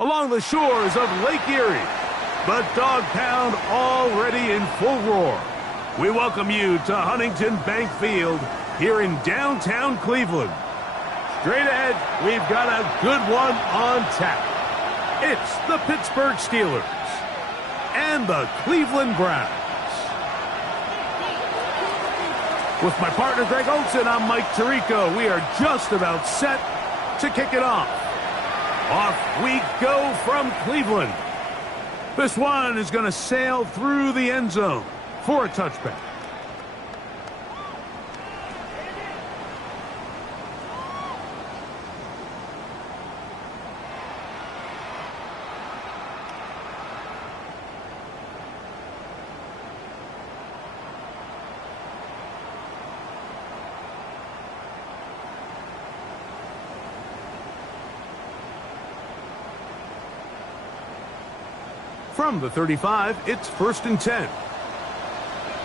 along the shores of Lake Erie. The Dog Pound already in full roar. We welcome you to Huntington Bank Field here in downtown Cleveland. Straight ahead, we've got a good one on tap. It's the Pittsburgh Steelers and the Cleveland Browns. With my partner Greg Olson, I'm Mike Tirico. We are just about set to kick it off. Off we go from Cleveland. This one is going to sail through the end zone for a touchback. From the 35, it's 1st and 10.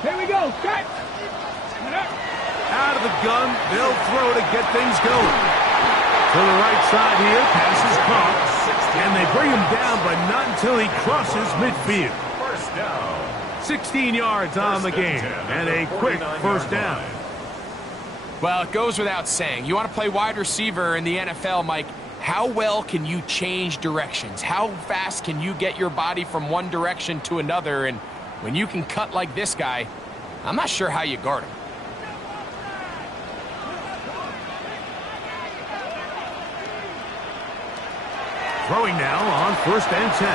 Here we go. Cut. Out of the gun, they'll throw to get things going. To the right side here, pass is caught. And they bring him down, but not until he crosses midfield. First down. 16 yards on the game, and a quick first down. Well, it goes without saying. You want to play wide receiver in the NFL, Mike. How well can you change directions? How fast can you get your body from one direction to another? And when you can cut like this guy, I'm not sure how you guard him. Throwing now on 1st and 10.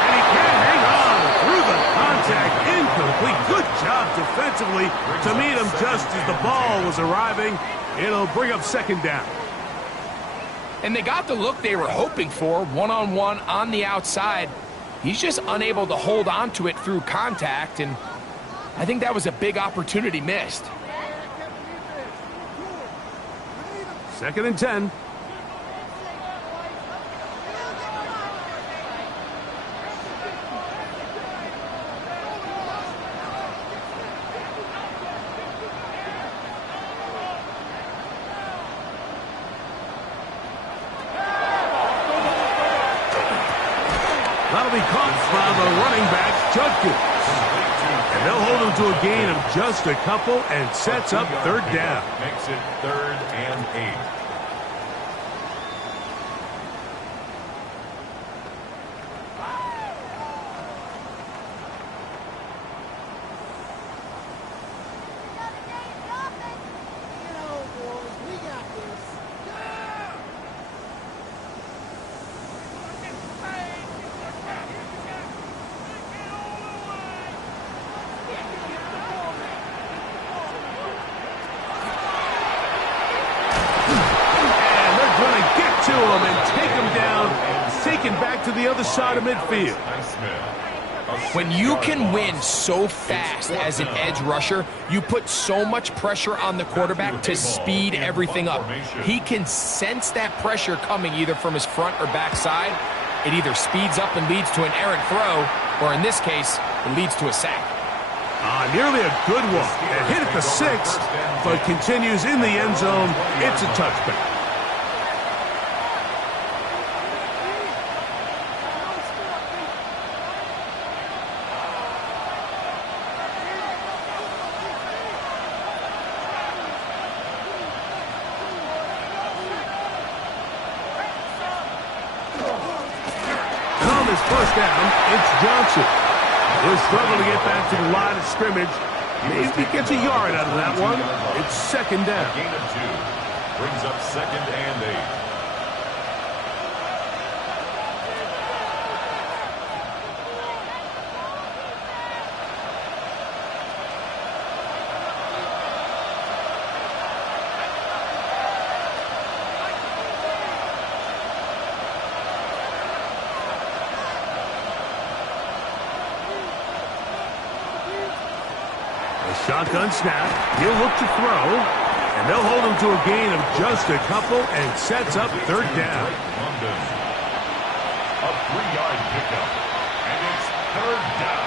And he can't hang on through the contact. Incomplete. Good job defensively to meet him just as the ball was arriving. It'll bring up 2nd down. And they got the look they were hoping for, one-on-one on the outside. He's just unable to hold on to it through contact, and I think that was a big opportunity missed. 2nd and 10. That'll be caught by the running back, Judkins. And they'll hold him to a gain of just a couple and sets up 3rd down. Makes it 3rd and 8. To the other side of midfield. When you can win so fast as an edge rusher, you put so much pressure on the quarterback to speed everything up. He can sense that pressure coming either from his front or back side. It either speeds up and leads to an errant throw, or in this case, it leads to a sack. Nearly a good one. A hit at the 6, but continues in the end zone. It's a touchback. First down, it's Johnson. He'll struggle to get back to the line of scrimmage. Maybe he gets a yard out of that one. It's 2nd down. A gain of 2. Brings up 2nd and 8. Shotgun snap. He'll look to throw. And they'll hold him to a gain of just a couple and sets up 3rd down. London. A 3-yard pickup. And it's 3rd down.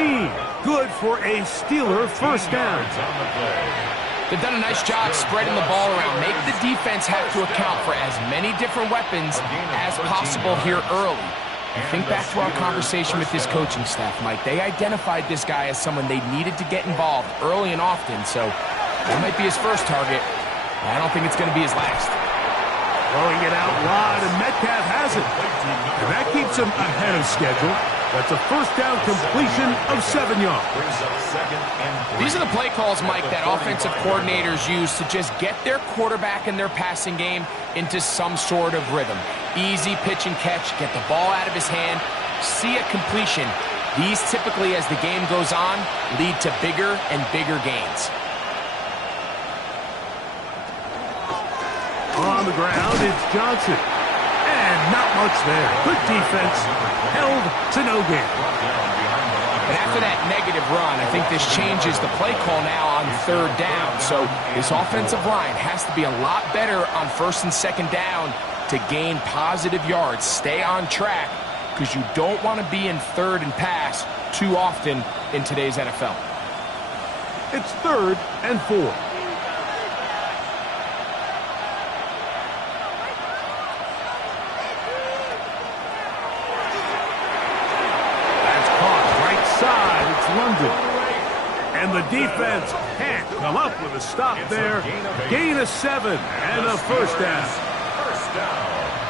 seam. Good for a Steeler first down. They've done a nice job spreading the ball around. Make the defense have to account for as many different weapons as possible here early. And think back to our conversation with this coaching staff, Mike. They identified this guy as someone they needed to get involved early and often, so that might be his first target. I don't think it's going to be his last. Throwing it out wide, and Metcalf has it. And that keeps him ahead of schedule. That's a first down completion of 7 yards. These are the play calls, Mike, that offensive coordinators use to just get their quarterback and their passing game into some sort of rhythm. Easy pitch and catch, get the ball out of his hand, see a completion. These typically, as the game goes on, lead to bigger and bigger gains. On the ground, it's Johnson. And not much there. Good defense. Held to no gain. And after that negative run, I think this changes the play call now on third down. So this offensive line has to be a lot better on first and second down to gain positive yards. Stay on track, because you don't want to be in third and pass too often in today's NFL. It's 3rd and 4. London. And the defense can't come up with a stop there. Gain of 7 and a first down.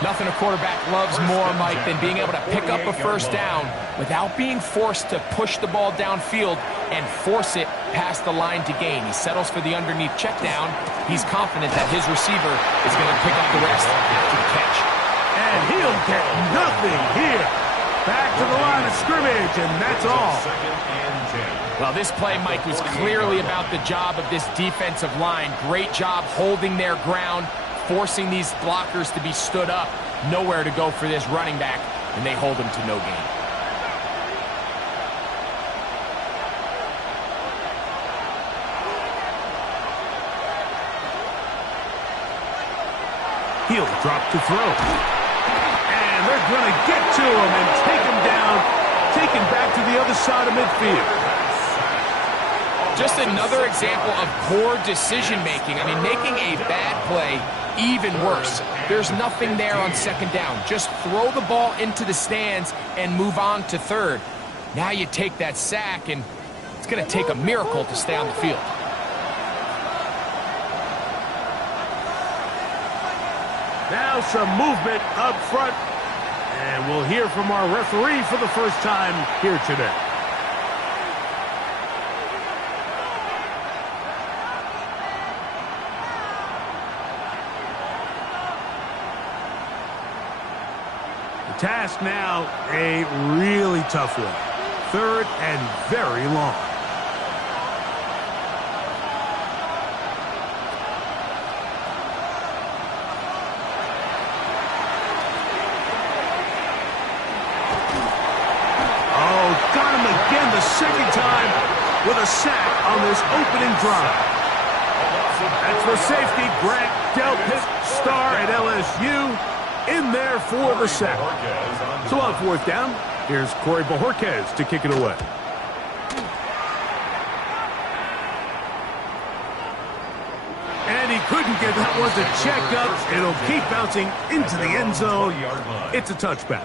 Nothing a quarterback loves more, Mike, than being able to pick up a first down without being forced to push the ball downfield and force it past the line to gain. He settles for the underneath check down. He's confident that his receiver is going to pick up the rest after the catch. And he'll get nothing here. Back to the line of scrimmage, and that's all. Well, this play, Mike, was clearly about the job of this defensive line. Great job holding their ground, forcing these blockers to be stood up. Nowhere to go for this running back, and they hold him to no gain. He'll drop to throw. And they're going to get to him and take him down, taken back to the other side of midfield. Just another example of poor decision-making. I mean, making a bad play even worse. There's nothing there on second down. Just throw the ball into the stands and move on to third. Now you take that sack, and it's going to take a miracle to stay on the field. Now some movement up front. And we'll hear from our referee for the first time here today. The task now, a really tough one. 3rd and very long. Second time with a sack on this opening drive. That's the safety, Grant Delpit, star at LSU, in there for the sack. So on 4th down, here's Corey Bojorquez to kick it away. And he couldn't get that one to check up. It'll keep bouncing into the end zone. It's a touchback.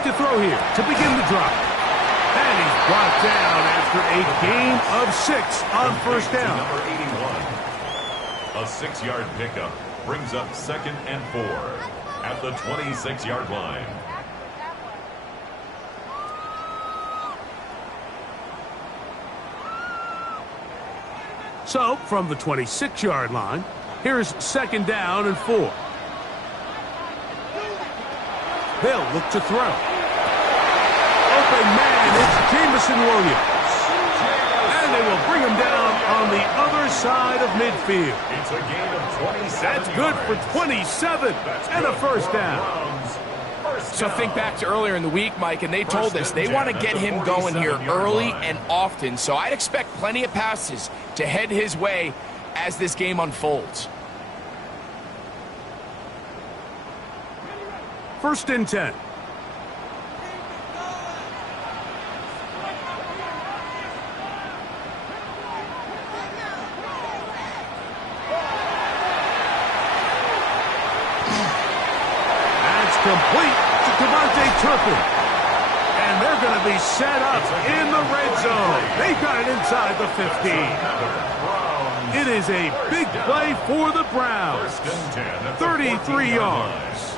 To throw here to begin the drive. And he's brought down after a gain of 6 on first down. Number 81. A 6-yard pickup brings up 2nd and 4 at the 26-yard line. So from the 26-yard line, here's 2nd down and 4. They'll look to throw. Open man, it's Jameson Williams. And they will bring him down on the other side of midfield. It's a gain of 27 That's good for 27 and a first down. So think back to earlier in the week, Mike, and they told us they want to get him going here early and often. So I'd expect plenty of passes to head his way as this game unfolds. First and 10. That's complete to Devontae Turpin. And they're going to be set up in the red zone. They got it inside the 15. It is a big play for the Browns. 33 yards.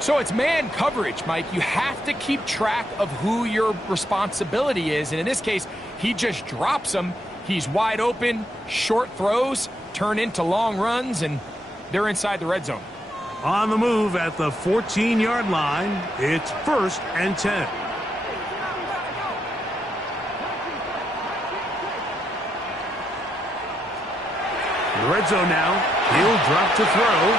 So it's man coverage, Mike. You have to keep track of who your responsibility is. And in this case, he just drops him. He's wide open. Short throws turn into long runs, and they're inside the red zone. On the move at the 14-yard line, it's first and 10. In the red zone now, he'll drop to throw.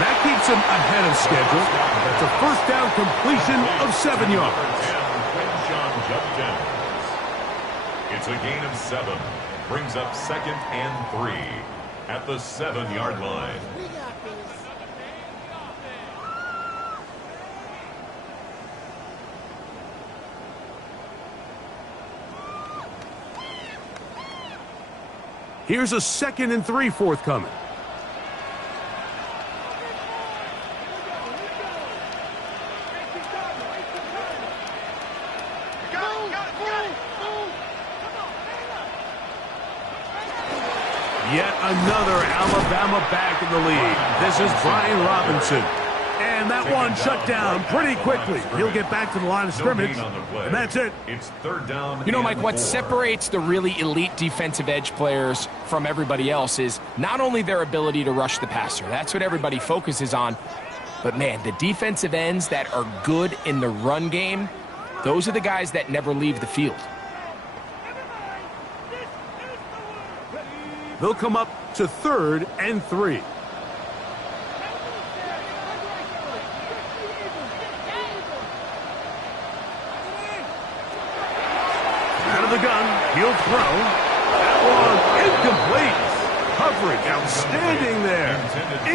That keeps him ahead of schedule. That's a first down completion of 7 yards. It's a gain of 7. Brings up second and 3 at the 7-yard line. Here's a 2nd and 3 forthcoming. Yet another Alabama back in the league. This is Brian Robinson. And that one shut down pretty quickly. He'll get back to the line of scrimmage, and that's it. It's third down. You know, Mike, what separates the really elite defensive edge players from everybody else is not only their ability to rush the passer. That's what everybody focuses on. But, man, the defensive ends that are good in the run game, those are the guys that never leave the field. They'll come up to 3rd and 3. Out of the gun, he'll throw. That one incomplete. Coverage outstanding there.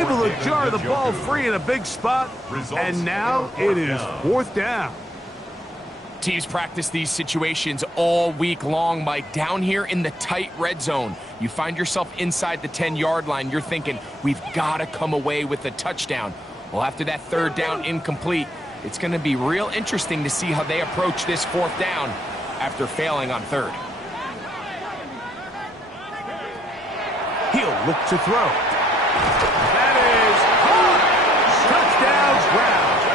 Able to jar the ball free in a big spot. And now it is 4th down. Teams practice these situations all week long, Mike. Down here in the tight red zone, you find yourself inside the 10-yard line. You're thinking, we've got to come away with a touchdown. Well, after that 3rd down incomplete, it's going to be real interesting to see how they approach this 4th down after failing on 3rd. He'll look to throw. That is touchdown Browns.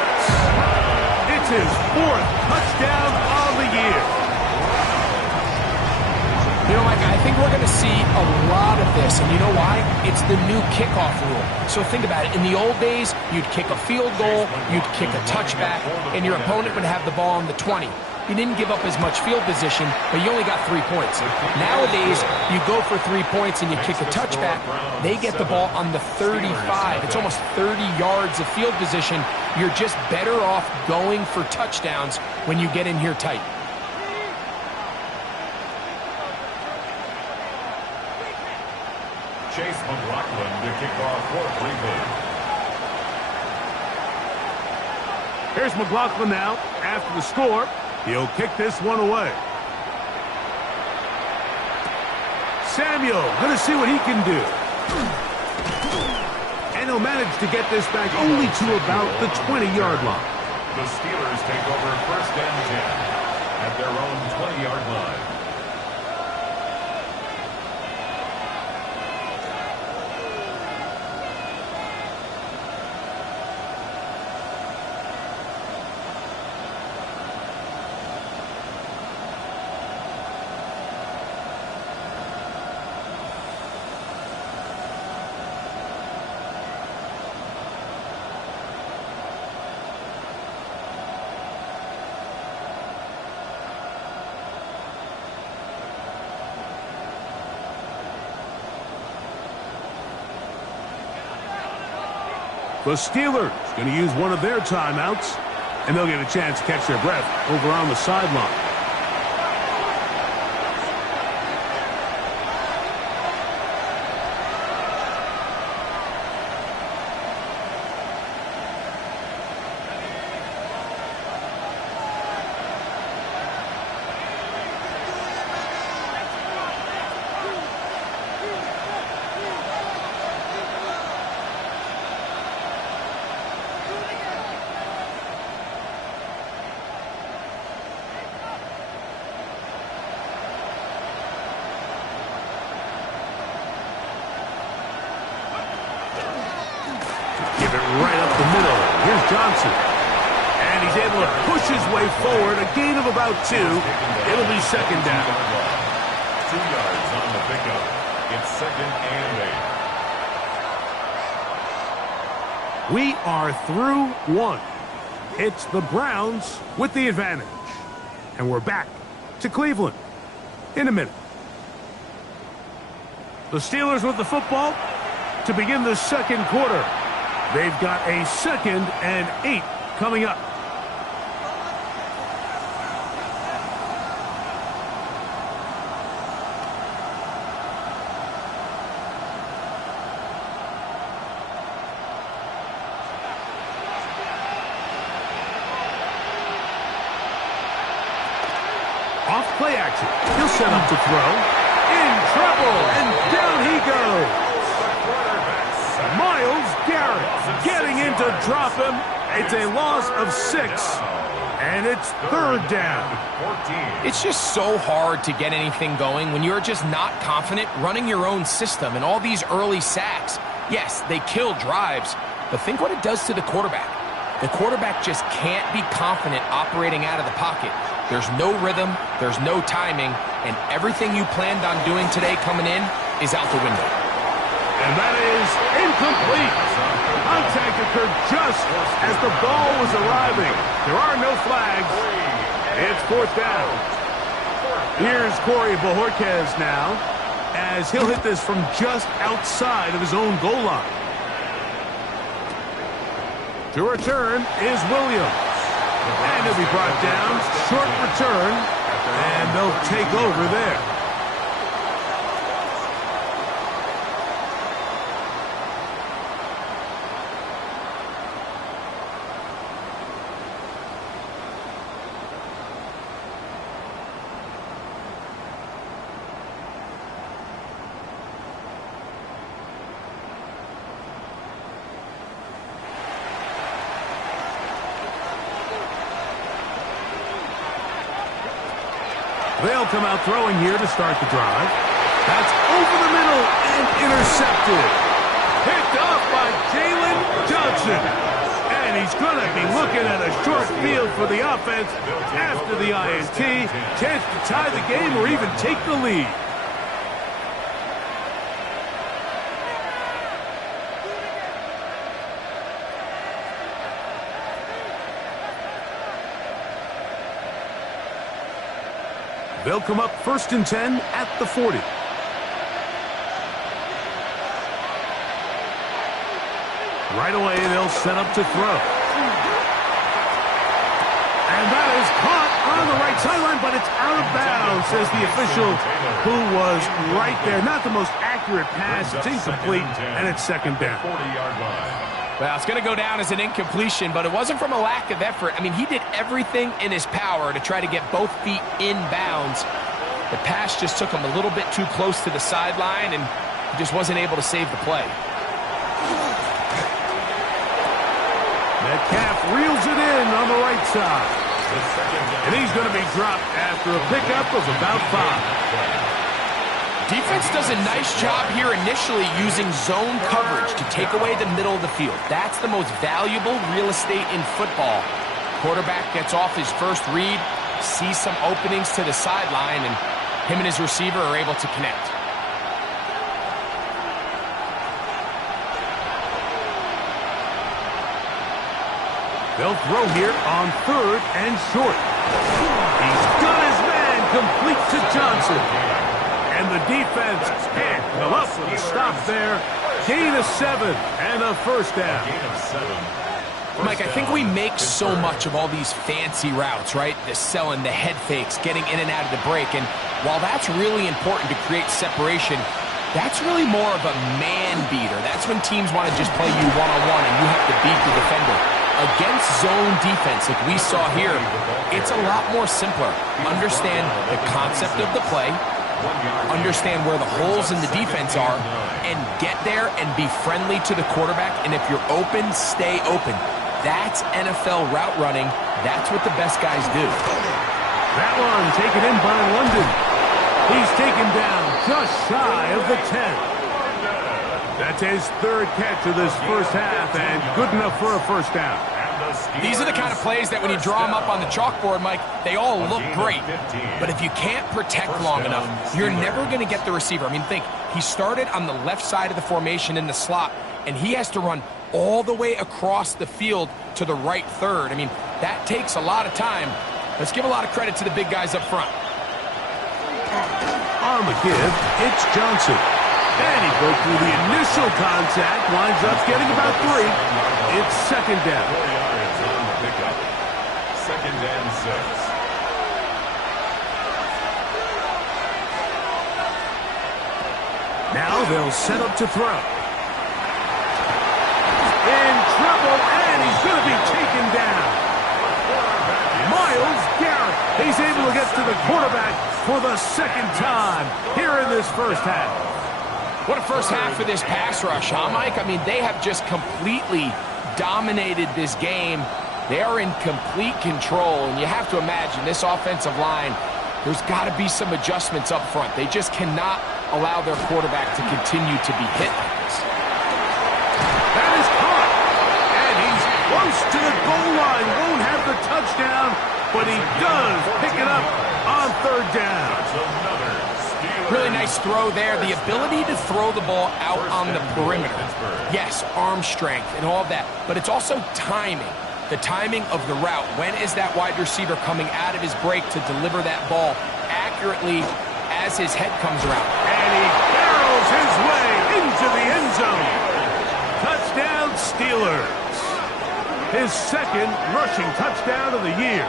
It's his 4th touchdown of the year. You know, Mike, I think we're going to see a lot of this, and you know why? It's the new kickoff rule. So think about it. In the old days, you'd kick a field goal, you'd kick a touchback, and your opponent would have the ball on the 20. You didn't give up as much field position, but you only got 3 points. Nowadays, you go for 3 points and you kick a touchback. They get the ball on the 35. It's almost 30 yards of field position. You're just better off going for touchdowns when you get in here tight. Chase McLaughlin to kick off for Cleveland. Here's McLaughlin now after the score. He'll kick this one away. Samuel going to see what he can do. And he'll manage to get this back only to about the 20-yard line. The Steelers take over first and 10 at their own 20-yard line. The Steelers going to use one of their timeouts, and they'll get a chance to catch their breath over on the sideline. Right up the middle. Here's Johnson. And he's able to push his way forward. A gain of about 2. It'll be second down. 2 yards on the pickup. It's second and 8. We are through 1. It's the Browns with the advantage. And we're back to Cleveland in a minute. The Steelers with the football to begin the second quarter. They've got a 2nd and 8 coming up. Off play action. He'll set up to throw. In trouble, and down he goes. Myles Garrett getting in to drop him. It's a loss of 6, and it's third down. It's just so hard to get anything going when you're just not confident running your own system, and all these early sacks. Yes, they kill drives, but think what it does to the quarterback. The quarterback just can't be confident operating out of the pocket. There's no rhythm, there's no timing, and everything you planned on doing today coming in is out the window. And that is incomplete. Contact occurred just as the ball was arriving. There are no flags. It's fourth down. Here's Corey Bojorquez now, as he'll hit this from just outside of his own goal line. To return is Williams. And he'll be brought down. Short return. And they'll take over there. They'll come out throwing here to start the drive. That's over the middle and intercepted. Picked off by Jalen Johnson. And he's going to be looking at a short field for the offense after the INT. Chance to tie the game or even take the lead. They'll come up 1st and 10 at the 40. Right away, they'll set up to throw. And that is caught on the right sideline, but it's out of bounds, says the official who was right there. Not the most accurate pass. It's incomplete, and it's second down. 40-yard line. Well, it's going to go down as an incompletion, but it wasn't from a lack of effort. I mean, he did everything in his power to try to get both feet in bounds. The pass just took him a little bit too close to the sideline, and he just wasn't able to save the play. Metcalf reels it in on the right side. And he's going to be dropped after a pickup of about 5. Defense does a nice job here initially using zone coverage to take away the middle of the field. That's the most valuable real estate in football. Quarterback gets off his first read, sees some openings to the sideline, and him and his receiver are able to connect. They'll throw here on 3rd and short. He's got his man complete to Johnson. And the defense can't come up with a stop there. Gain of 7 and a first down. Gain of 7. Mike, I think we make so much of all these fancy routes, right? The selling, the head fakes, getting in and out of the break. And while that's really important to create separation, that's really more of a man beater. That's when teams want to just play you one-on-one and you have to beat the defender. Against zone defense, like we saw here, it's a lot more simpler. Understand the concept of the play, understand where the holes in the defense are, and get there and be friendly to the quarterback. And if you're open, stay open. That's NFL route running. That's what the best guys do. That one taken in by London. He's taken down just shy of the 10. That's his third catch of this first half, and good enough for a first down. These are the kind of plays that when you draw them up on the chalkboard, Mike, they all look great. But if you can't protect long enough, you're never going to get the receiver. I mean, think, he started on the left side of the formation in the slot, and he has to run all the way across the field to the right third. I mean, that takes a lot of time. Let's give a lot of credit to the big guys up front. On the give, it's Johnson. And he broke through the initial contact, winds up getting about 3. It's second down. 4 yards on the pickup. Second and 6. Now they'll set up to throw. In trouble, and he's going to be taken down. Myles Garrett. He's able to get to the quarterback for the second time here in this first half. What a first half for this pass rush, huh, Mike? I mean, they have just completely dominated this game. They are in complete control, and you have to imagine this offensive line, there's got to be some adjustments up front. They just cannot allow their quarterback to continue to be hit like this. That is caught, and he's close to the goal line. Won't have the touchdown, but he does pick it up on third down. Really nice throw there. The ability to throw the ball out on the perimeter. Yes, arm strength and all of that, but it's also timing. The timing of the route. When is that wide receiver coming out of his break to deliver that ball accurately as his head comes around? And he barrels his way into the end zone. Touchdown, Steelers. His second rushing touchdown of the year.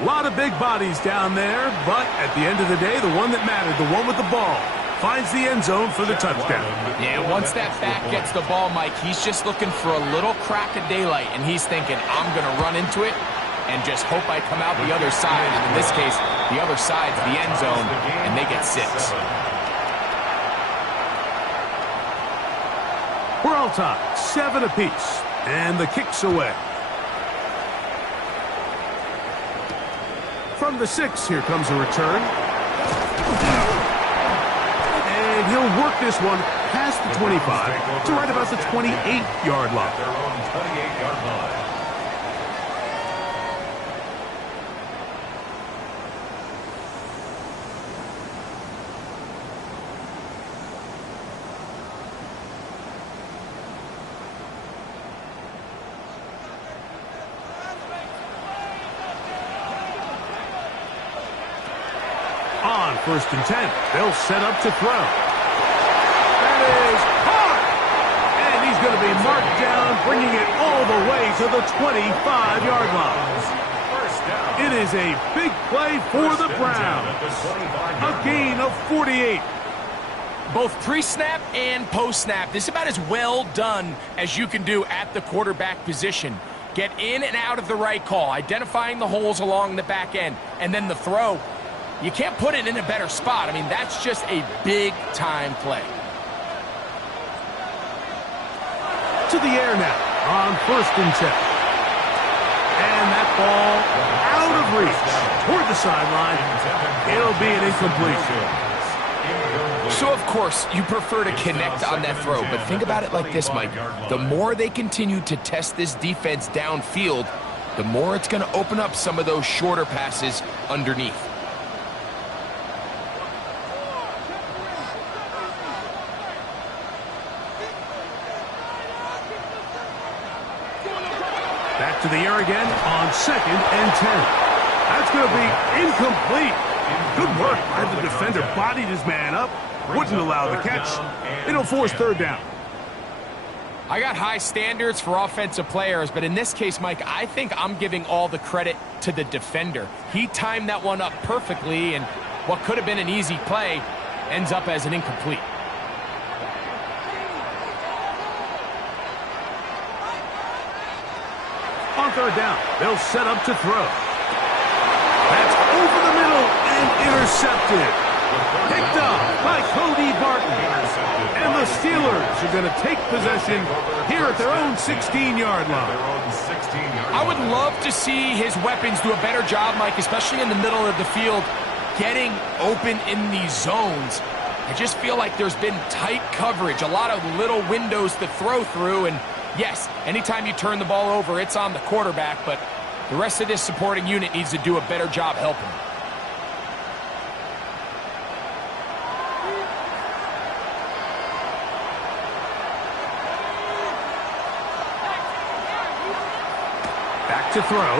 A lot of big bodies down there, but at the end of the day, the one that mattered, the one with the ball, finds the end zone for the touchdown. Yeah, once that back gets the ball, Mike, he's just looking for a little crack of daylight, and he's thinking, I'm going to run into it and just hope I come out the other side. And in this case, the other side's the end zone, and they get 6. We're all tied, 7 apiece, and the kick's away. From the 6, here comes a return. And he'll work this one past the 25 to right about the 28-yard line. Their own 28-yard line. On 1st and 10, they'll set up to throw. That is caught! And he's going to be marked down, bringing it all the way to the 25-yard line. It is a big play for the Browns. A gain of 48. Both pre-snap and post-snap, this is about as well done as you can do at the quarterback position. Get in and out of the right call, identifying the holes along the back end, and then the throw. You can't put it in a better spot. I mean, that's just a big-time play. To the air now on 1st and 10. And that ball out of reach toward the sideline. It'll be an incompletion. So, of course, you prefer to connect on that throw, but think about it like this, Mike. The more they continue to test this defense downfield, the more it's going to open up some of those shorter passes underneath. Back to the air again on 2nd and 10. That's going to be incomplete. Good work by the defender. Bodied his man up. Wouldn't allow the catch. It'll force third down. I got high standards for offensive players, but in this case, Mike, I think I'm giving all the credit to the defender. He timed that one up perfectly, and what could have been an easy play ends up as an incomplete. On third down, they'll set up to throw. That's over the middle and intercepted. Picked up by Cody Barton. And the Steelers are going to take possession here at their own 16-yard line. I would love to see his weapons do a better job, Mike, especially in the middle of the field, getting open in these zones. I just feel like there's been tight coverage, a lot of little windows to throw through, and yes, anytime you turn the ball over, it's on the quarterback, but the rest of this supporting unit needs to do a better job helping. Back to throw.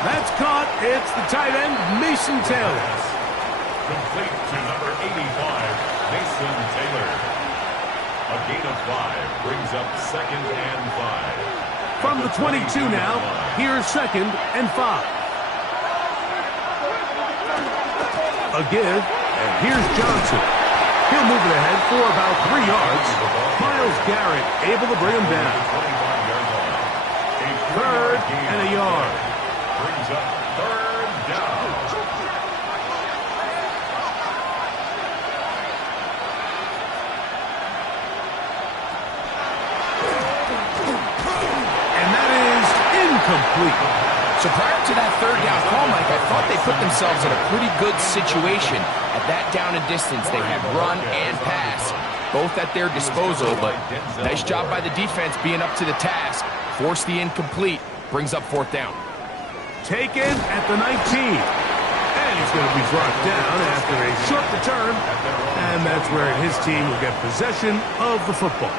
That's caught. It's the tight end, Mason Taylor. Complete to number 85, Mason Taylor. A gain of 5 brings up 2nd and 5. From the 22 now, here's 2nd and 5. A give, and here's Johnson. He'll move it ahead for about 3 yards. Myles Garrett able to bring him down. 3rd and a yard. Brings up 3rd down. And that is incomplete. So prior to that 3rd down call, Mike, I thought they put themselves in a pretty good situation. At that down and distance, they had run and pass, both at their disposal, but nice job by the defense being up to the task. Force the incomplete, brings up 4th down. Taken at the 19. And he's going to be brought down after a short return. And that's where his team will get possession of the football.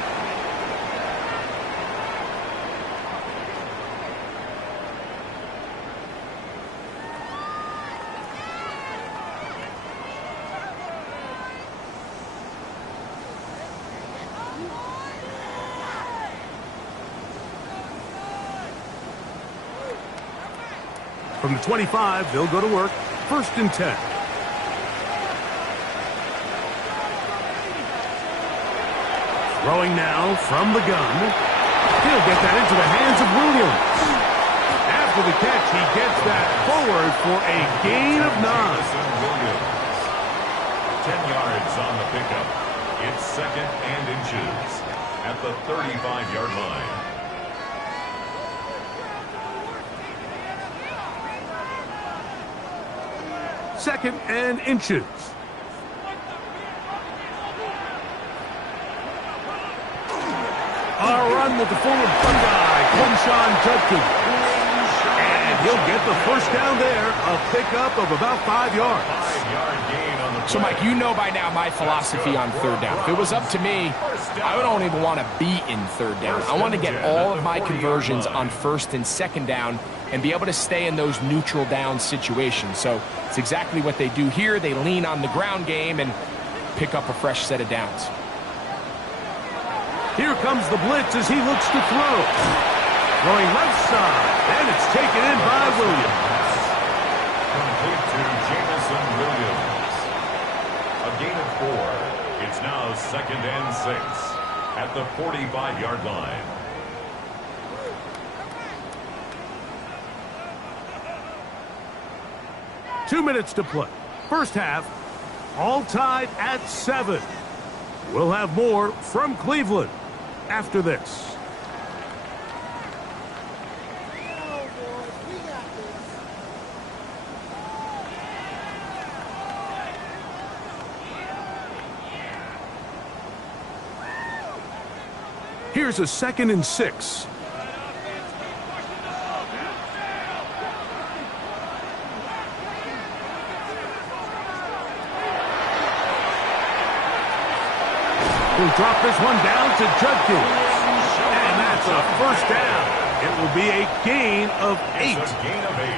From the 25, they'll go to work. 1st and 10. Throwing now from the gun. He'll get that into the hands of Williams. After the catch, he gets that forward for a gain of 9. 10 yards on the pickup. It's 2nd and inches at the 35-yard line. Second and inches. A run with the forward Buckeye, Quinshon Judkins. And he'll get the 1st down there, a pickup of about 5 yards. 5-yard gain on the play. So, Mike, you know by now my philosophy on 3rd down. If it was up to me, I don't even want to be in 3rd down. I want to get all of my conversions on 1st and 2nd down and be able to stay in those neutral down situations. So it's exactly what they do here. They lean on the ground game and pick up a fresh set of downs. Here comes the blitz as he looks to throw. Throwing left side, and it's taken in by Williams. Complete to Jameson Williams. A gain of 4. It's now 2nd and 6 at the 45-yard line. Two minutes to play. First half, all tied at 7. We'll have more from Cleveland after this. Here's a 2nd and 6. He'll drop this one down to Judkins. And that's a 1st down. It will be a gain of 8. It's a gain of 8.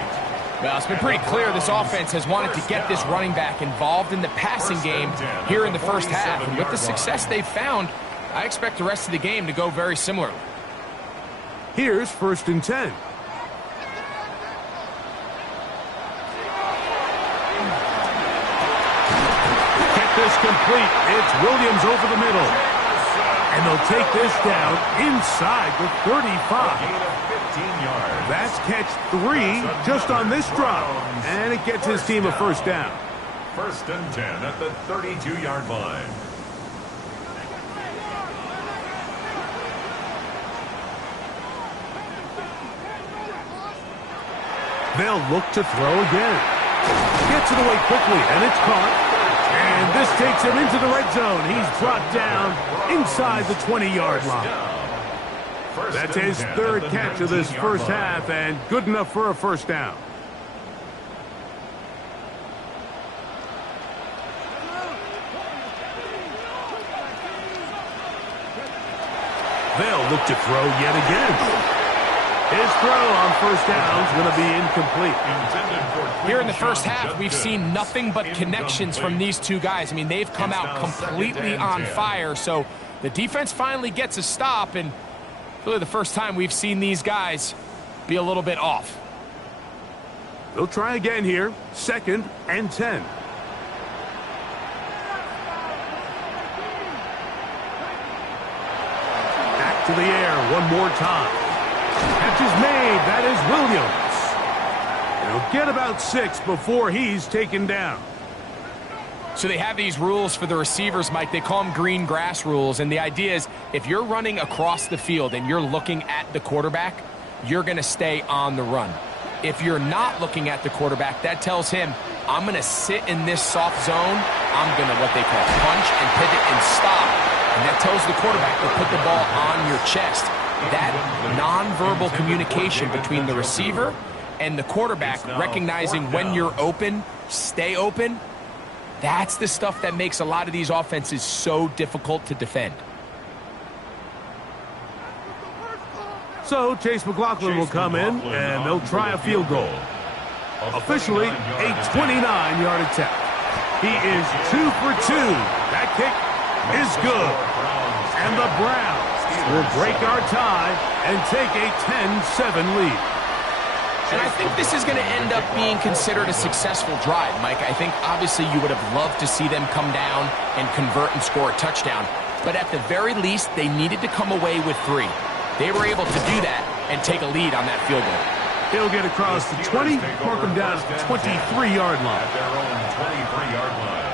Well, it's been pretty clear this offense has wanted to get this running back involved in the passing game here in the first half. And with the success they've found, I expect the rest of the game to go very similarly. Here's 1st and 10. Get this complete. It's Williams over the middle. And they'll take this down inside the 35. That's catch 3 just on this drop. And it gets his team a first down. 1st and 10 at the 32-yard line. They'll look to throw again. Gets it away quickly, and it's caught. And this takes him into the red zone. He's brought down inside the 20-yard line. That's his 3rd catch of this first half, and good enough for a first down. They'll look to throw yet again. His throw on first down is going to be incomplete. Here in the first half, we've seen nothing but connections from these two guys. I mean, they've come out completely on fire, so the defense finally gets a stop, and really the first time we've seen these guys be a little bit off. They'll try again here. 2nd and 10. Back to the air one more time. Catch is made. That is Williams. He'll get about 6 before he's taken down. So they have these rules for the receivers, Mike. They call them green grass rules. And the idea is if you're running across the field and you're looking at the quarterback, you're going to stay on the run. If you're not looking at the quarterback, that tells him, I'm going to sit in this soft zone. I'm going to, what they call, punch and pivot and stop. And that tells the quarterback to put the ball on your chest. That nonverbal communication between the receiver and the quarterback, recognizing when you're open, stay open, that's the stuff that makes a lot of these offenses so difficult to defend. So Chase McLaughlin will come in, and they'll try a field goal. Officially, a 29-yard attempt. He is 2 for 2. That kick is good. And the Browns will break our tie and take a 10-7 lead. And I think this is going to end up being considered a successful drive, Mike. I think obviously you would have loved to see them come down and convert and score a touchdown. But at the very least, they needed to come away with 3. They were able to do that and take a lead on that field goal. He'll get across the 20, mark him down at the 23-yard line. At their own 23-yard line.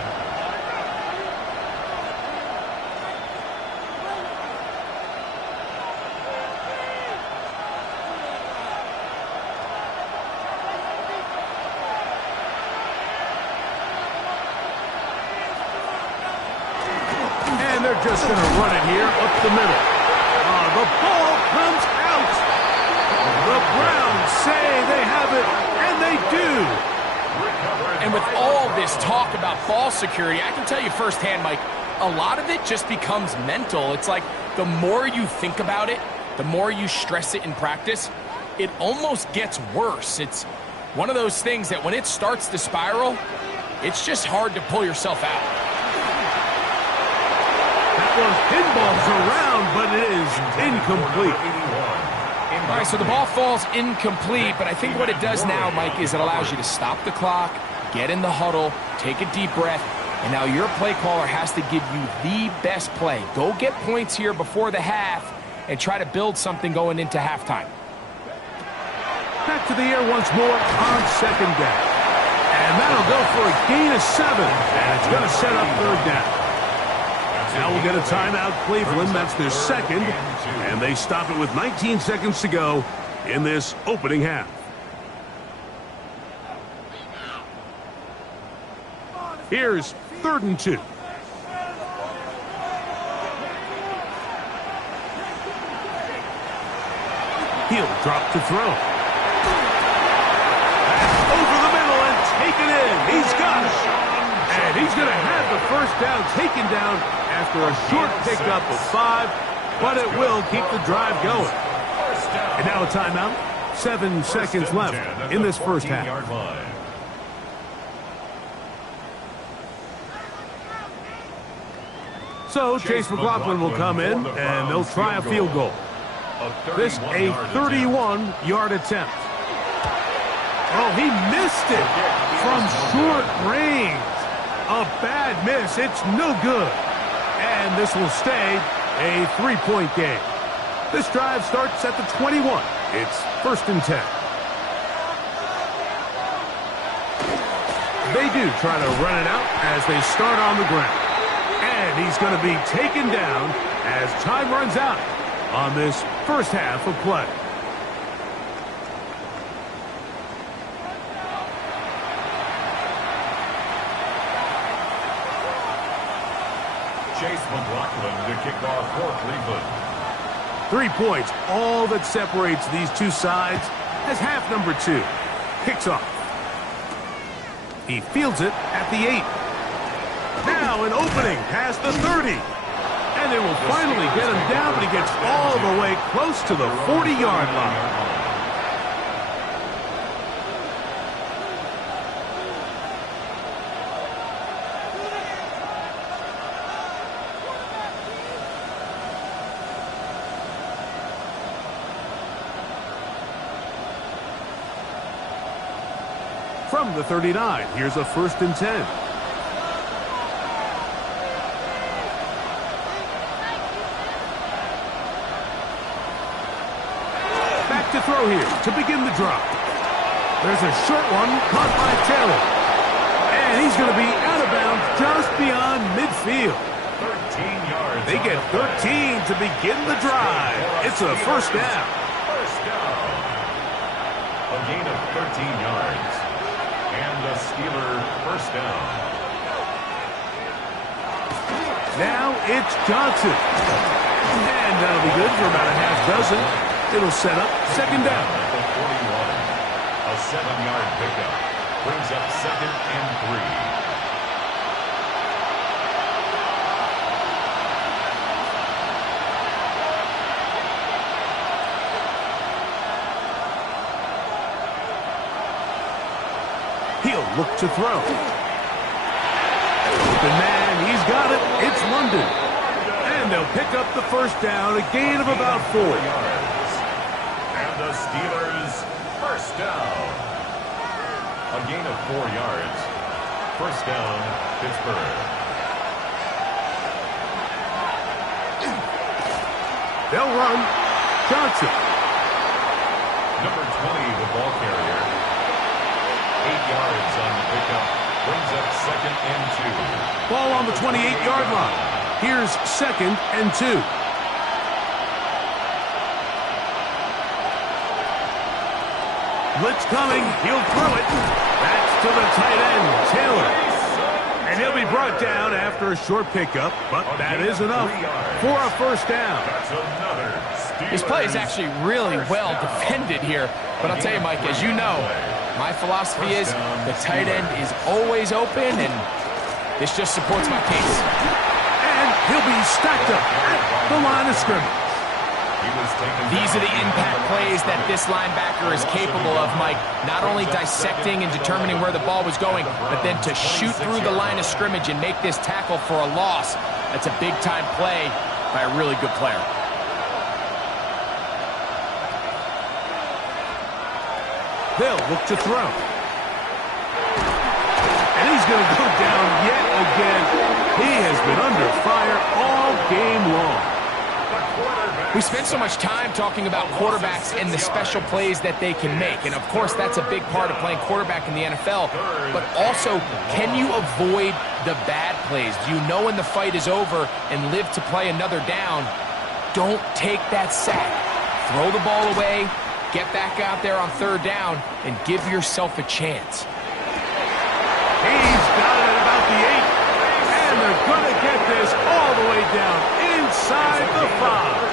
And they're just going to run it here up the middle. The ball comes out. The Browns say they have it, and they do. And with all this talk about ball security, I can tell you firsthand, Mike, a lot of it just becomes mental. It's like the more you think about it, the more you stress it in practice, it almost gets worse. It's one of those things that when it starts to spiral, it's just hard to pull yourself out. That one pinballs around, but it is incomplete. All right, so the ball falls incomplete, but I think what it does now, Mike, is it allows you to stop the clock, get in the huddle, take a deep breath, and now your play caller has to give you the best play. Go get points here before the half and try to build something going into halftime. Back to the air once more on 2nd down. And that'll go for a gain of 7, and it's going to set up 3rd down. Now we'll get a timeout, Cleveland. That's their 2nd, and they stop it with 19 seconds to go in this opening half. Here's 3rd and 2. He'll drop to throw. That's over the middle and taken in. He's got it. And he's going to have the first down taken down after a short pickup of 5, but it will keep the drive going. And now a timeout. 7 seconds and left 10 at in the this first 14-yard half. line. So Chase McLaughlin will come in, and they'll try a field goal. This a 31-yard attempt. Oh, he missed it from short range. A bad miss. It's no good. And this will stay a 3-point game. This drive starts at the 21. It's 1st and 10. They do try to run it out as they start on the ground. And he's going to be taken down as time runs out on this first half of play. Chase McLaughlin to kick off for Cleveland. 3 points, all that separates these two sides as half number 2 kicks off. He fields it at the 8. Now an opening past the 30. And they will finally get him down, but he gets all the way close to the 40-yard line. From the 39, here's a 1st and 10. Back to throw here to begin the drive. There's a short one caught by Taylor. And he's going to be out of bounds just beyond midfield. 13 yards. They get 13 to begin the drive. It's a 1st down. First down. A gain of 13 yards. And the Steeler 1st down. Now it's Johnson. And that'll be good for about a half dozen. It'll set up 2nd down. At the 41. A 7-yard pickup. Brings up 2nd and 3. He'll look to throw. Open man, he's got it. It's London. And they'll pick up the 1st down, a gain of about 4. yards. And the Steelers 1st down. A gain of 4 yards. 1st down, Pittsburgh. They'll run. Johnson. Number 20, the ball carrier. 8 yards on the pickup. Brings up 2nd and 2. Ball on the 28-yard line. Here's 2nd and 2. Blitz coming. He'll throw it. That's to the tight end, Taylor. And he'll be brought down after a short pickup, but that is enough for a 1st down. That's another Steelers. This play is actually really well defended here. But I'll tell you, Mike, as you know, my philosophy is the tight end is always open, and this just supports my case. And he'll be stacked up at the line of scrimmage. These are the impact plays that this linebacker is capable of, Mike. Not only dissecting and determining where the ball was going, but then to shoot through the line of scrimmage and make this tackle for a loss. That's a big-time play by a really good player. They'll look to throw. And he's going to go down yet again. He has been under fire all game long. We spend so much time talking about quarterbacks and the special plays that they can make. And, of course, that's a big part of playing quarterback in the NFL. But also, can you avoid the bad plays? Do you know when the fight is over and live to play another down? Don't take that sack. Throw the ball away, get back out there on 3rd down, and give yourself a chance. He's got it at about the 8. And they're going to get this all the way down inside the 5.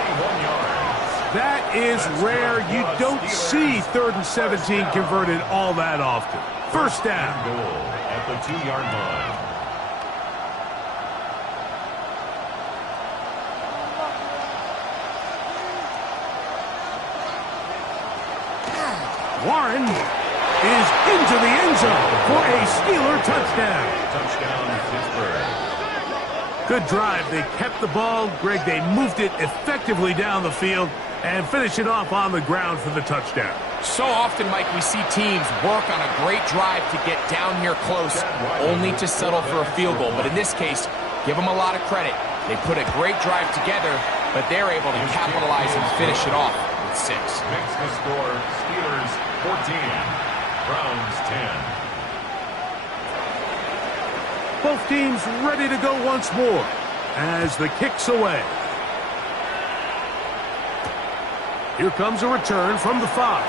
That is rare. You don't see 3rd and 17 converted all that often. 1st down. Goal at the 2-yard line. Warren is into the end zone for a Steeler touchdown. Touchdown, Pittsburgh. Good drive. They kept the ball. Greg, they moved it effectively down the field and finished it off on the ground for the touchdown. So often, Mike, we see teams work on a great drive to get down here close, only to settle for a field goal. But in this case, give them a lot of credit. They put a great drive together, but they're able to capitalize and finish it off with 6. Makes the score Steelers 14, Browns 10. Both teams ready to go once more as the kick's away. Here comes a return from the 5.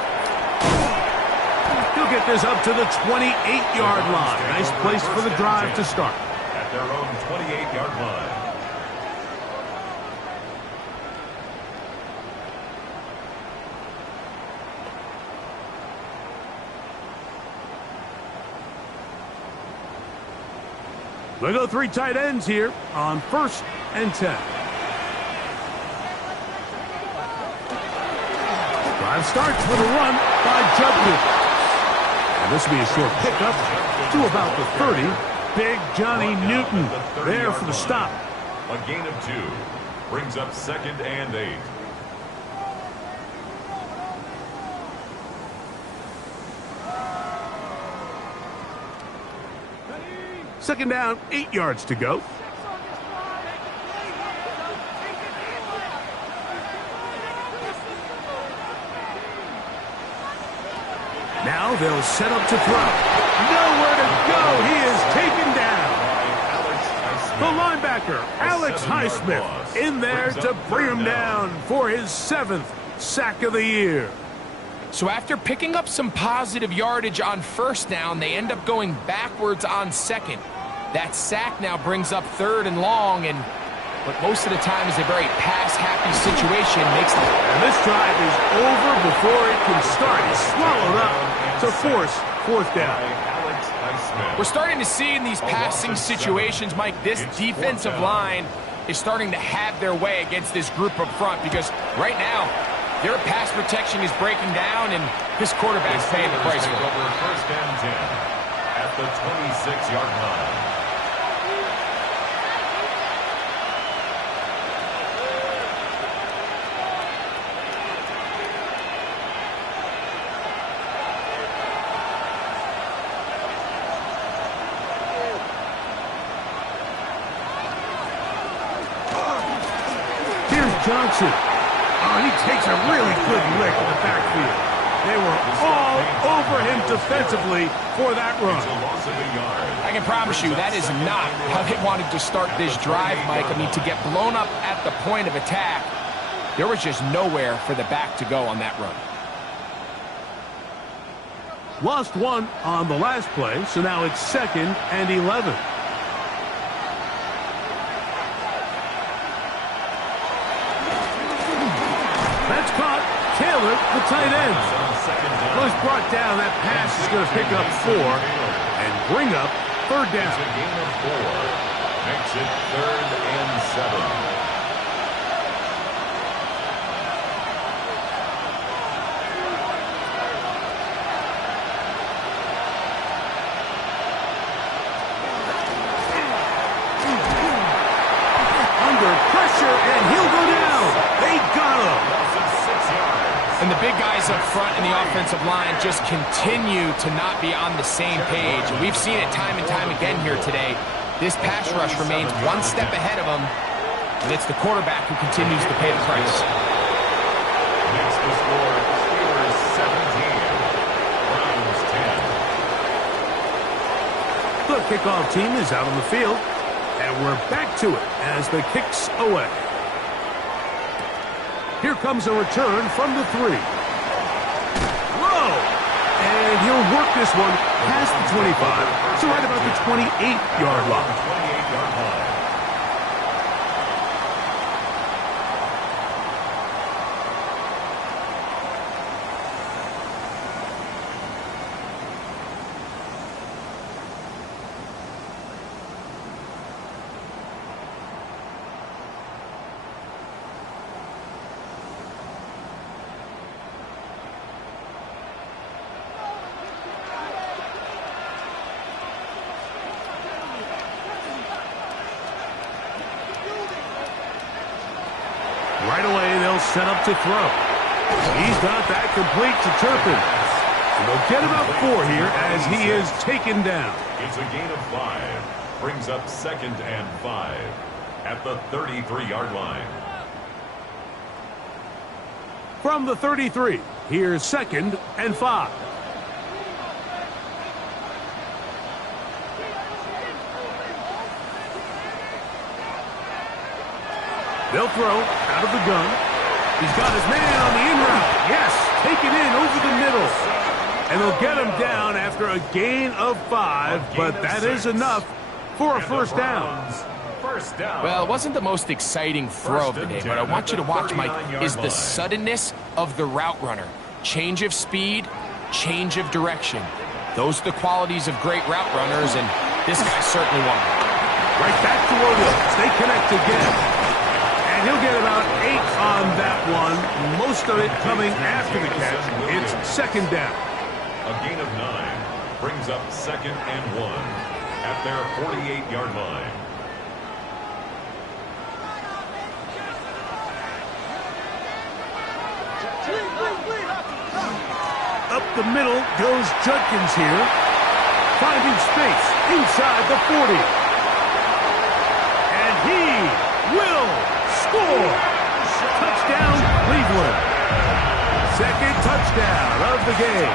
He'll get this up to the 28-yard line. Nice place for the drive to start. At their own 28-yard line. They go 3 tight ends here on 1st and 10. Drive starts with a run by Judkins. And this will be a short pickup to about the 30. Big Johnny Newton there for the stop. A gain of 2 brings up 2nd and 8. Second down, 8 yards to go. Now they'll set up to throw. Nowhere to go. He is taken down. The linebacker, Alex Highsmith, in there to bring him down for his 7th sack of the year. So after picking up some positive yardage on 1st down, they end up going backwards on 2nd. That sack now brings up 3rd and long, and what most of the time is a very pass-happy situation makes them. And this drive is over before it can start. It's swallowed up to force 4th down. We're starting to see in these passing situations, Mike, this defensive line is starting to have their way against this group up front, because right now, their pass protection is breaking down, and this quarterback's paying the price for it. Over 1st and 10 at the 26-yard line. Johnson. Oh, he takes a really good lick in the backfield. They were all over him defensively for that run. I can promise you that is not how they wanted to start this drive, Mike. I mean, to get blown up at the point of attack, there was just nowhere for the back to go on that run. Lost 1 on the last play, so now it's 2nd and 11. That's caught. Taylor, the tight end. Was brought down. That pass is going to pick up 4 and bring up 3rd down. It's a gain of 4. Makes it 3rd and 7. Under pressure, and he'll go down. They got him. And the big guys up front in the offensive line just continue to not be on the same page. And we've seen it time and time again here today. This pass rush remains one step ahead of them, and it's the quarterback who continues to pay the price. Makes the score Steelers 17, Browns 10. The kickoff team is out on the field, and we're back to it as the kick's away. Here comes a return from the 3. Whoa! And he'll work this one past the 25, so right about the 28-yard line. 28-yard line. Right away, they'll set up to throw. He's got that complete to Turpin. And they'll get about 4 here as he is taken down. It's a gain of 5. Brings up 2nd and 5 at the 33-yard line. From the 33, here's 2nd and 5. They'll throw out of the gun. He's got his man on the in route. Yes, taken in over the middle. And they'll get him down after a gain of 5, but that is enough for a first down. First down. Well, it wasn't the most exciting throw of the day, but I want you to watch, Mike, is the suddenness of the route runner. Change of speed, change of direction. Those are the qualities of great route runners, and this guy's certainly one of them. Right back to Williams. They connect again. And he'll get about 8 on that one. Most of it coming after the catch. It's 2nd down. A gain of 9 brings up 2nd and 1 at their 48-yard line. Up the middle goes Judkins here. Finding space inside the 40. And he will score. Touchdown, Cleveland. 2nd touchdown of the game.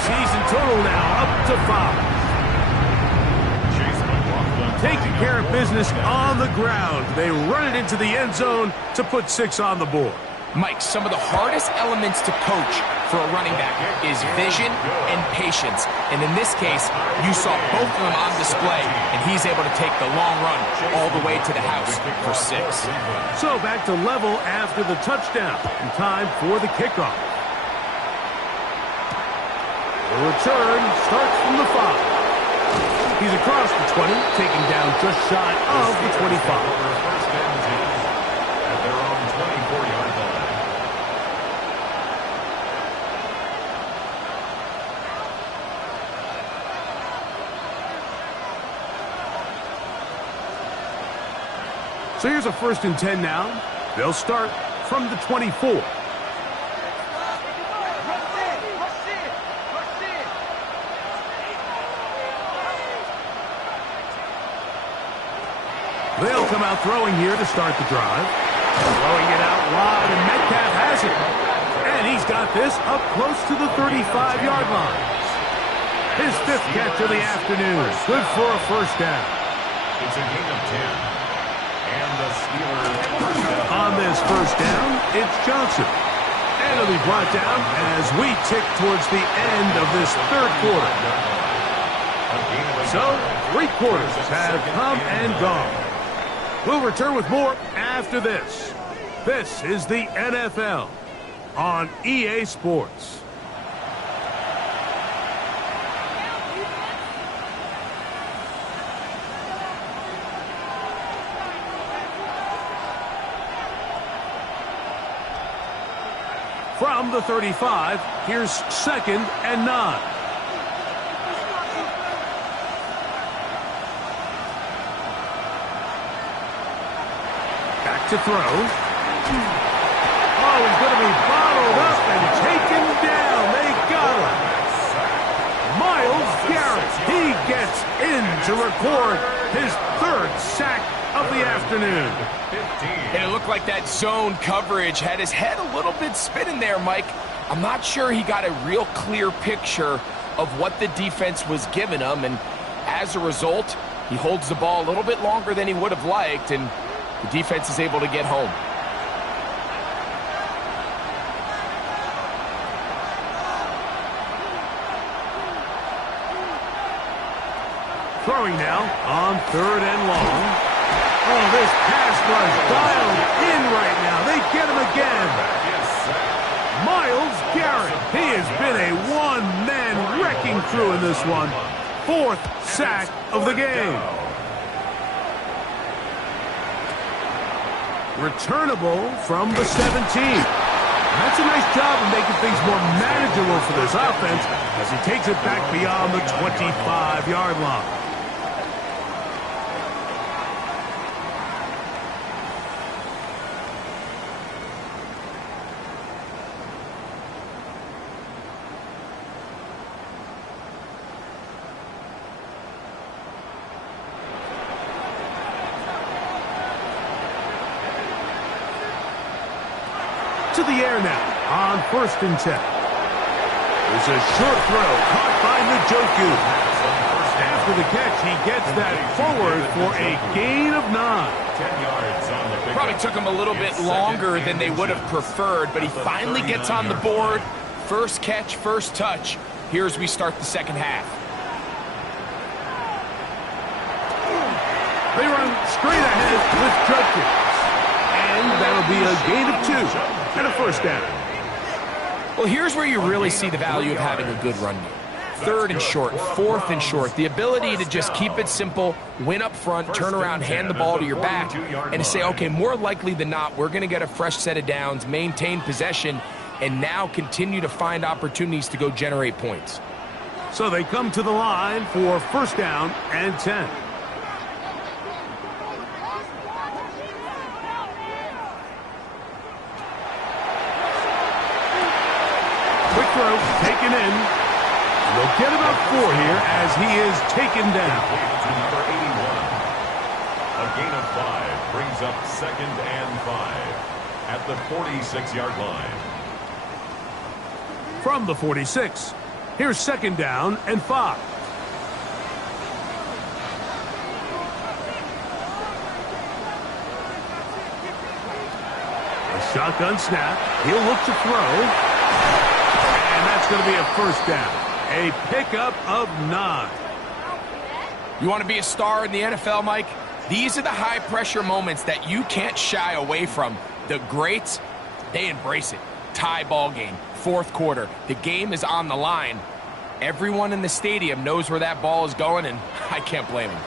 Season total now up to 5. Taking care of business on the ground. They run it into the end zone to put 6 on the board. Mike, some of the hardest elements to coach for a running back is vision and patience. And in this case, you saw both of them on display, and he's able to take the long run all the way to the house for 6. So back to level after the touchdown. And time for the kickoff. The return starts from the 5. He's across the 20, taking down just shy of the 25. First and 10 at their own 24-yard line. So here's a 1st and 10 now. They'll start from the 24. They'll come out throwing here to start the drive. Throwing it out wide, and Metcalf has it. And he's got this up close to the 35-yard line. His 5th catch of the afternoon. Good for a first down. It's a gain of 10. And the Steelers first down. On this first down, it's Johnson. And it'll be brought down as we tick towards the end of this 3rd quarter. So, 3 quarters have come and gone. We'll return with more after this. This is the NFL on EA Sports. From the 35, here's 2nd and 9. Back to throw. Oh, he's going to be bottled up and taken down. They got him. Myles Garrett, he gets in to record his 3rd sack of the afternoon. And it looked like that zone coverage had his head a little bit spinning there, Mike. I'm not sure he got a real clear picture of what the defense was giving him, and as a result, he holds the ball a little bit longer than he would have liked, and the defense is able to get home. Throwing now on 3rd and long. Oh, this pass rush dialed in right now. They get him again. Myles Garrett. He has been a one-man wrecking crew in this one. 4th sack of the game. Returnable from the 17. That's a nice job of making things more manageable for this offense as he takes it back beyond the 25-yard line. To the air now on 1st and 10. There's a short throw caught by Njoku. After the catch, he gets that forward for a gain of 9. 10 yards on the pickup. Probably took him a little bit longer than they would have preferred, but he finally gets on the board. First catch, first touch. Here as we start the second half. They run straight ahead with Judkins. And that'll be a gain of 2 and a first down. Well, here's where you really see the value of having a good run game. 3rd and short, 4th and short. The ability to just keep it simple, win up front, turn around, hand the ball to your back, and to say, okay, more likely than not, we're going to get a fresh set of downs, maintain possession, and now continue to find opportunities to go generate points. So they come to the line for 1st down and 10. Quick throw, taken in. They'll get about 4 here as he is taken down. To number 81. A gain of 5 brings up 2nd and 5 at the 46-yard line. From the 46, here's 2nd down and 5. A shotgun snap. He'll look to throw. And that's going to be a first down. A pickup of 9. You want to be a star in the NFL, Mike? These are the high-pressure moments that you can't shy away from. The greats, they embrace it. Tie ball game, 4th quarter. The game is on the line. Everyone in the stadium knows where that ball is going, and I can't blame them.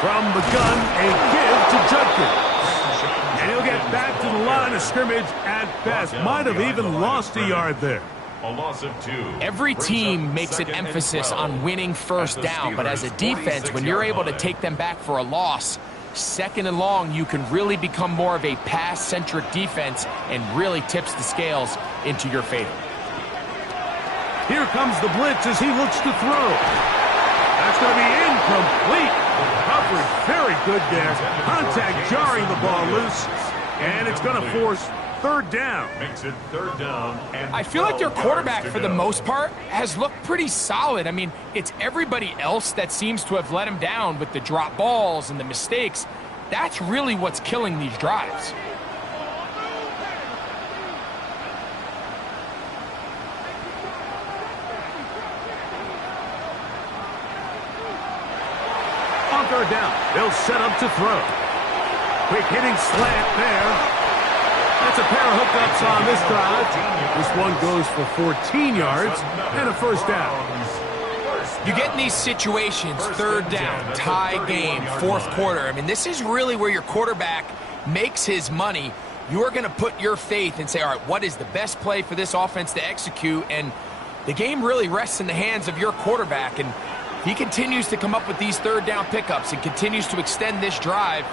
From the gun, a give to Judkins. And he'll get back to the line of scrimmage at best. Might have even lost a yard there. A loss of 2. Every team makes an emphasis on winning first down, but as a defense, when you're able to take them back for a loss, 2nd and long, you can really become more of a pass-centric defense and really tips the scales into your favor. Here comes the blitz as he looks to throw. That's going to be incomplete. Coverage very good there. Contact jarring the ball loose. And it's going to force 3rd down. Makes it 3rd down. And I feel like their quarterback, for the most part, has looked pretty solid. I mean, it's everybody else that seems to have let him down with the drop balls and the mistakes. That's really what's killing these drives. On 3rd down, they'll set up to throw. Quick hitting slant there. That's a pair of hookups on this drive. This one goes for 14 yards and a first down. You get in these situations, 3rd down, tie game, 4th quarter. I mean, this is really where your quarterback makes his money. You're going to put your faith and say, all right, what is the best play for this offense to execute? And the game really rests in the hands of your quarterback. And he continues to come up with these 3rd down pickups and continues to extend this drive.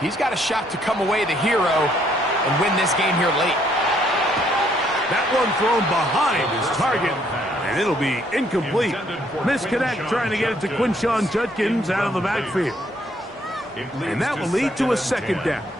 He's got a shot to come away the hero and win this game here late. That one thrown behind his target, and it'll be incomplete. Misconnect trying to get it to Quinshon Judkins out of the backfield. And that will lead to a 2nd down.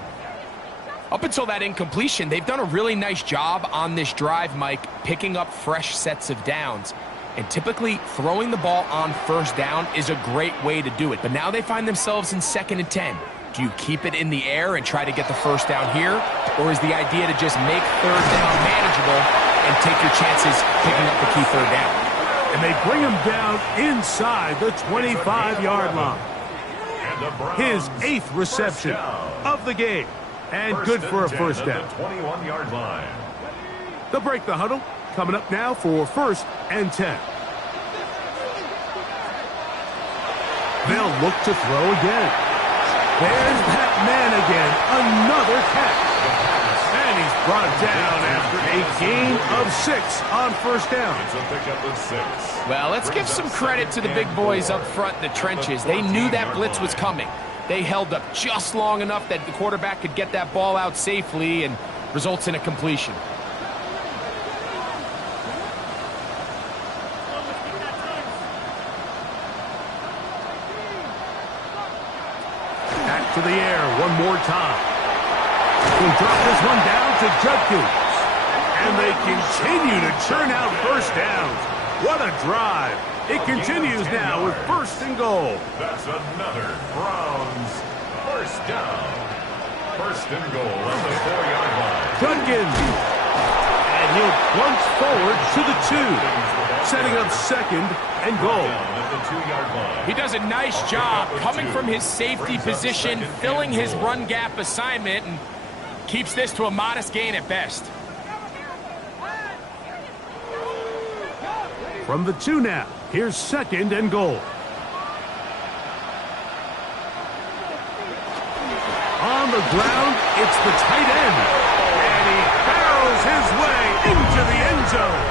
Up until that incompletion, they've done a really nice job on this drive, Mike, picking up fresh sets of downs. And typically, throwing the ball on 1st down is a great way to do it. But now they find themselves in 2nd and 10. Do you keep it in the air and try to get the 1st down here? Or is the idea to just make 3rd down manageable and take your chances picking up the key 3rd down? And they bring him down inside the 25-yard line. His 8th reception of the game. And good for a first down. 21-yard line. They'll break the huddle. Coming up now for 1st and 10. They'll look to throw again. There's that man again. Another catch. And he's brought down after a gain of 6 on 1st down. It's a pickup of 6. Well, let's give some credit to the big boys up front in the trenches. They knew that blitz was coming. They held up just long enough that the quarterback could get that ball out safely and results in a completion. Back to the air one more time. He'll drop this one down to Judkins. And they continue to churn out first downs. What a drive. It continues now with first and goal. That's another Browns first down. First and goal at the 4-yard line. Judkins. And he'll plunge forward to the 2. Setting up second and goal. At the 2-yard line. He does a nice job coming from his safety position, filling his run gap assignment, and keeps this to a modest gain at best. From the 2 now, here's second and goal. On the ground, it's the tight end. And he barrels his way into the end zone.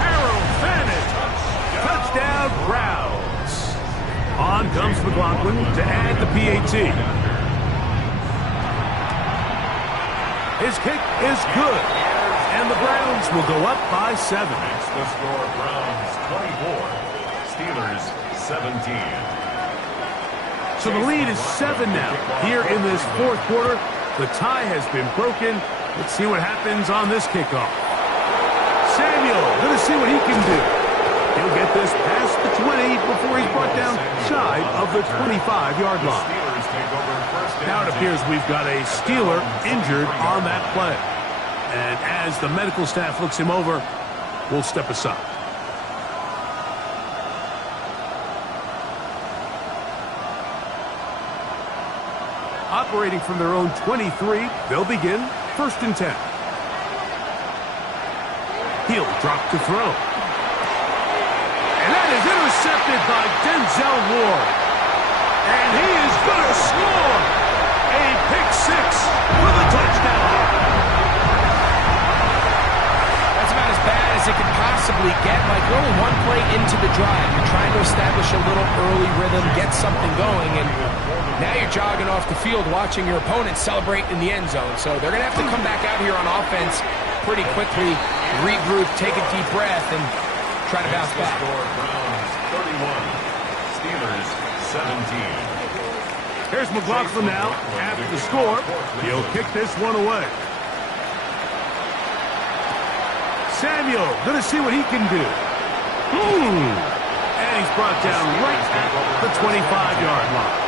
Harold Fannin. Touchdown, Browns. On comes McLaughlin to add the PAT. His kick is good. And the Browns will go up by 7. Makes the score Browns 24, Steelers 17. So the lead is 7 now. Here in this fourth quarter, the tie has been broken. Let's see what happens on this kickoff. Samuel, going to see what he can do. He'll get this past the 20 before he's brought down shy of the 25-yard line. Now it appears we've got a Steeler injured on that play. And as the medical staff looks him over, we'll step aside. Operating from their own 23, they'll begin first and 10. He'll drop to throw. And that is intercepted by Denzel Ward. And he is going to score. A pick 6 for the touchdown. Bad as it could possibly get. Like, you're only one play into the drive. You're trying to establish a little early rhythm, get something going, and now you're jogging off the field watching your opponent celebrate in the end zone. So they're going to have to come back out here on offense pretty quickly, regroup, take a deep breath, and try to bounce back. Browns 31, Steelers 17. Here's McLaughlin now. After the score, he'll kick this one away. Samuel, going to see what he can do. And he's brought down right at the 25-yard line.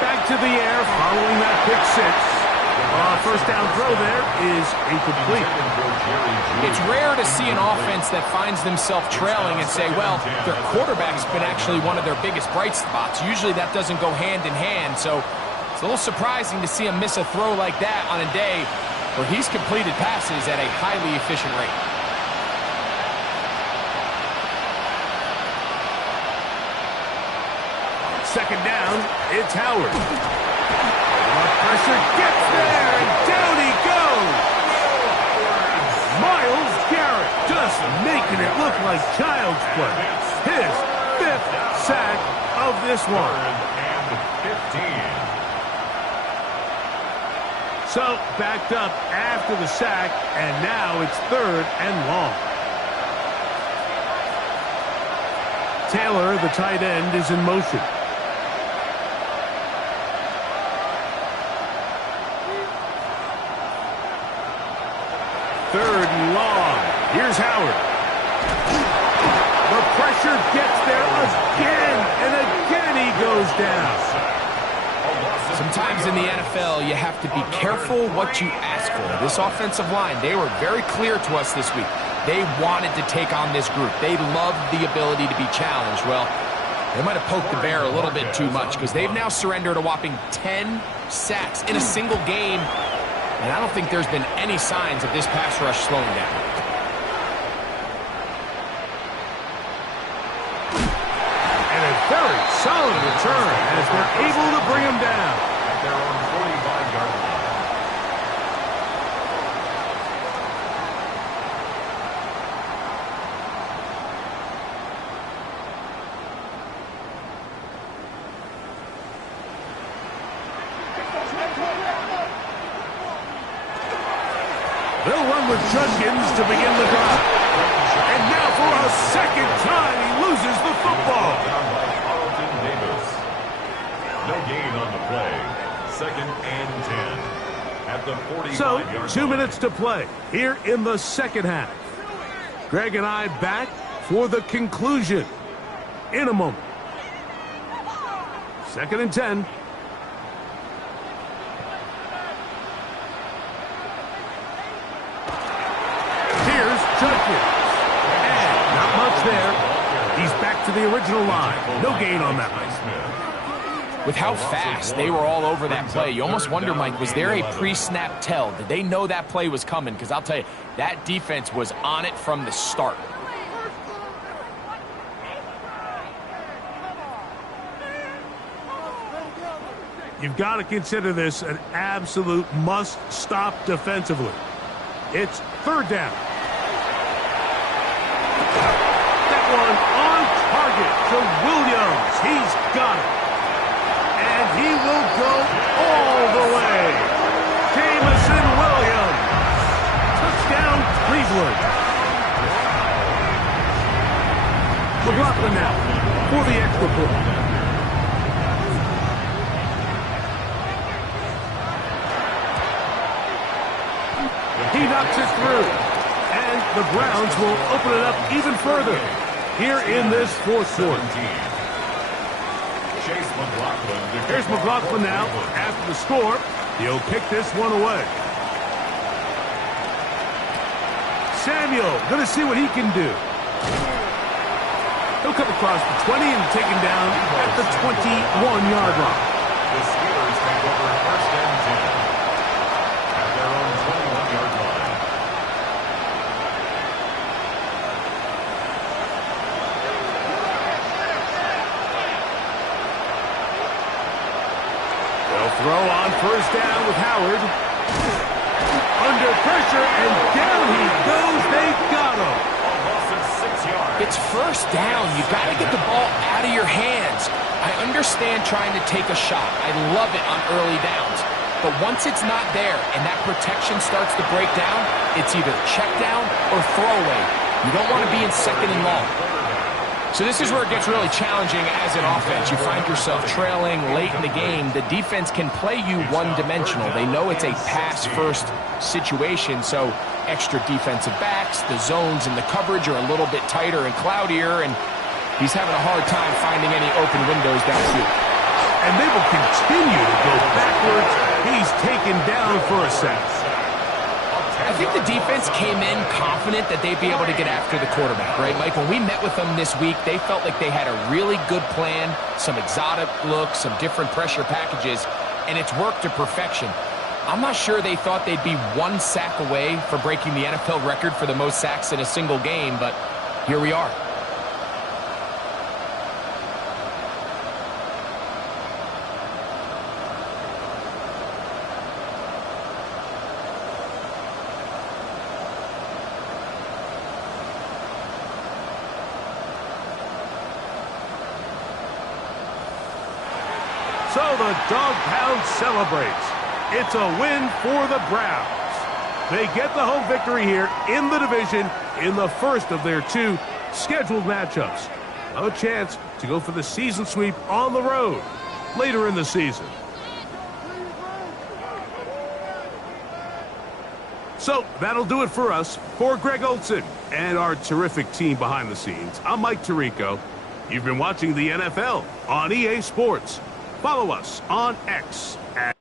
Back to the air following that pick 6. First down throw there is incomplete. It's rare to see an offense that finds themselves trailing and say, well, their quarterback's been actually one of their biggest bright spots. Usually that doesn't go hand in hand, so it's a little surprising to see him miss a throw like that on a day where he's completed passes at a highly efficient rate. Second down, it's Howard. The pressure gets there, and down he goes. Myles Garrett just making it look like child's play. His 5th sack of this one. And 15. So, backed up after the sack, and now it's 3rd and long. Taylor, the tight end, is in motion. Third and long. Here's Howard. The pressure gets there again, and again he goes down. Sometimes in the NFL, you have to be careful what you ask for. This offensive line, they were very clear to us this week. They wanted to take on this group. They loved the ability to be challenged. Well, they might have poked the bear a little bit too much because they've now surrendered a whopping 10 sacks in a single game. And I don't think there's been any signs of this pass rush slowing down. And a very solid return as they're able to bring him down. At their own 45-yard line. They'll run with Judkins to begin the drive. And now for a second time, he loses the football. Down by Carlton Davis. No gain on the play. 2nd and 10. At the 45-yard So, line. 2 minutes to play here in the second half. Greg and I back for the conclusion in a moment. 2nd and 10. Here's Judkins. And not much there. He's back to the original line. No gain on that one. With how fast they were all over that play, you almost wonder, Mike, was there a pre-snap tell? Did they know that play was coming? Because I'll tell you, that defense was on it from the start. You've got to consider this an absolute must-stop defensively. It's 3rd down. That one on target to Williams. He's got it. And he will go all the way. Jamison Williams. Touchdown, Cleveland. McLaughlin now for the extra point. He knocks it through. And the Browns will open it up even further here in this 4th quarter. Chase McLaughlin. Here's McLaughlin now. After the score, he'll kick this one away. Samuel, going to see what he can do. He'll come across the 20 and taken down at the 21-yard line. The Steelers take over 1st and 10. At their own 21-yard line. They'll throw on 1st down with Howard. Under pressure, and down he goes. They got him. A loss of 6 yards. It's 1st down. You got to get the ball out of your hands. I understand trying to take a shot. I love it on early downs. But once it's not there and that protection starts to break down, it's either check down or throwaway. You don't want to be in 2nd and long. So this is where it gets really challenging as an offense. You find yourself trailing late in the game. The defense can play you one-dimensional. They know it's a pass-first situation, so extra defensive backs, the zones and the coverage are a little bit tighter and cloudier, and he's having a hard time finding any open windows downfield. And they will continue to go backwards. He's taken down for a sack. I think the defense came in confident that they'd be able to get after the quarterback, right, Mike? When we met with them this week, they felt like they had a really good plan, some exotic looks, some different pressure packages, and it's worked to perfection. I'm not sure they thought they'd be 1 sack away for breaking the NFL record for the most sacks in a single game, but here we are. So the Dog Pound celebrates. It's a win for the Browns. They get the home victory here in the division in the first of their 2 scheduled matchups. A chance to go for the season sweep on the road later in the season. So that'll do it for us. For Greg Olsen and our terrific team behind the scenes, I'm Mike Tirico. You've been watching the NFL on EA Sports. Follow us on X at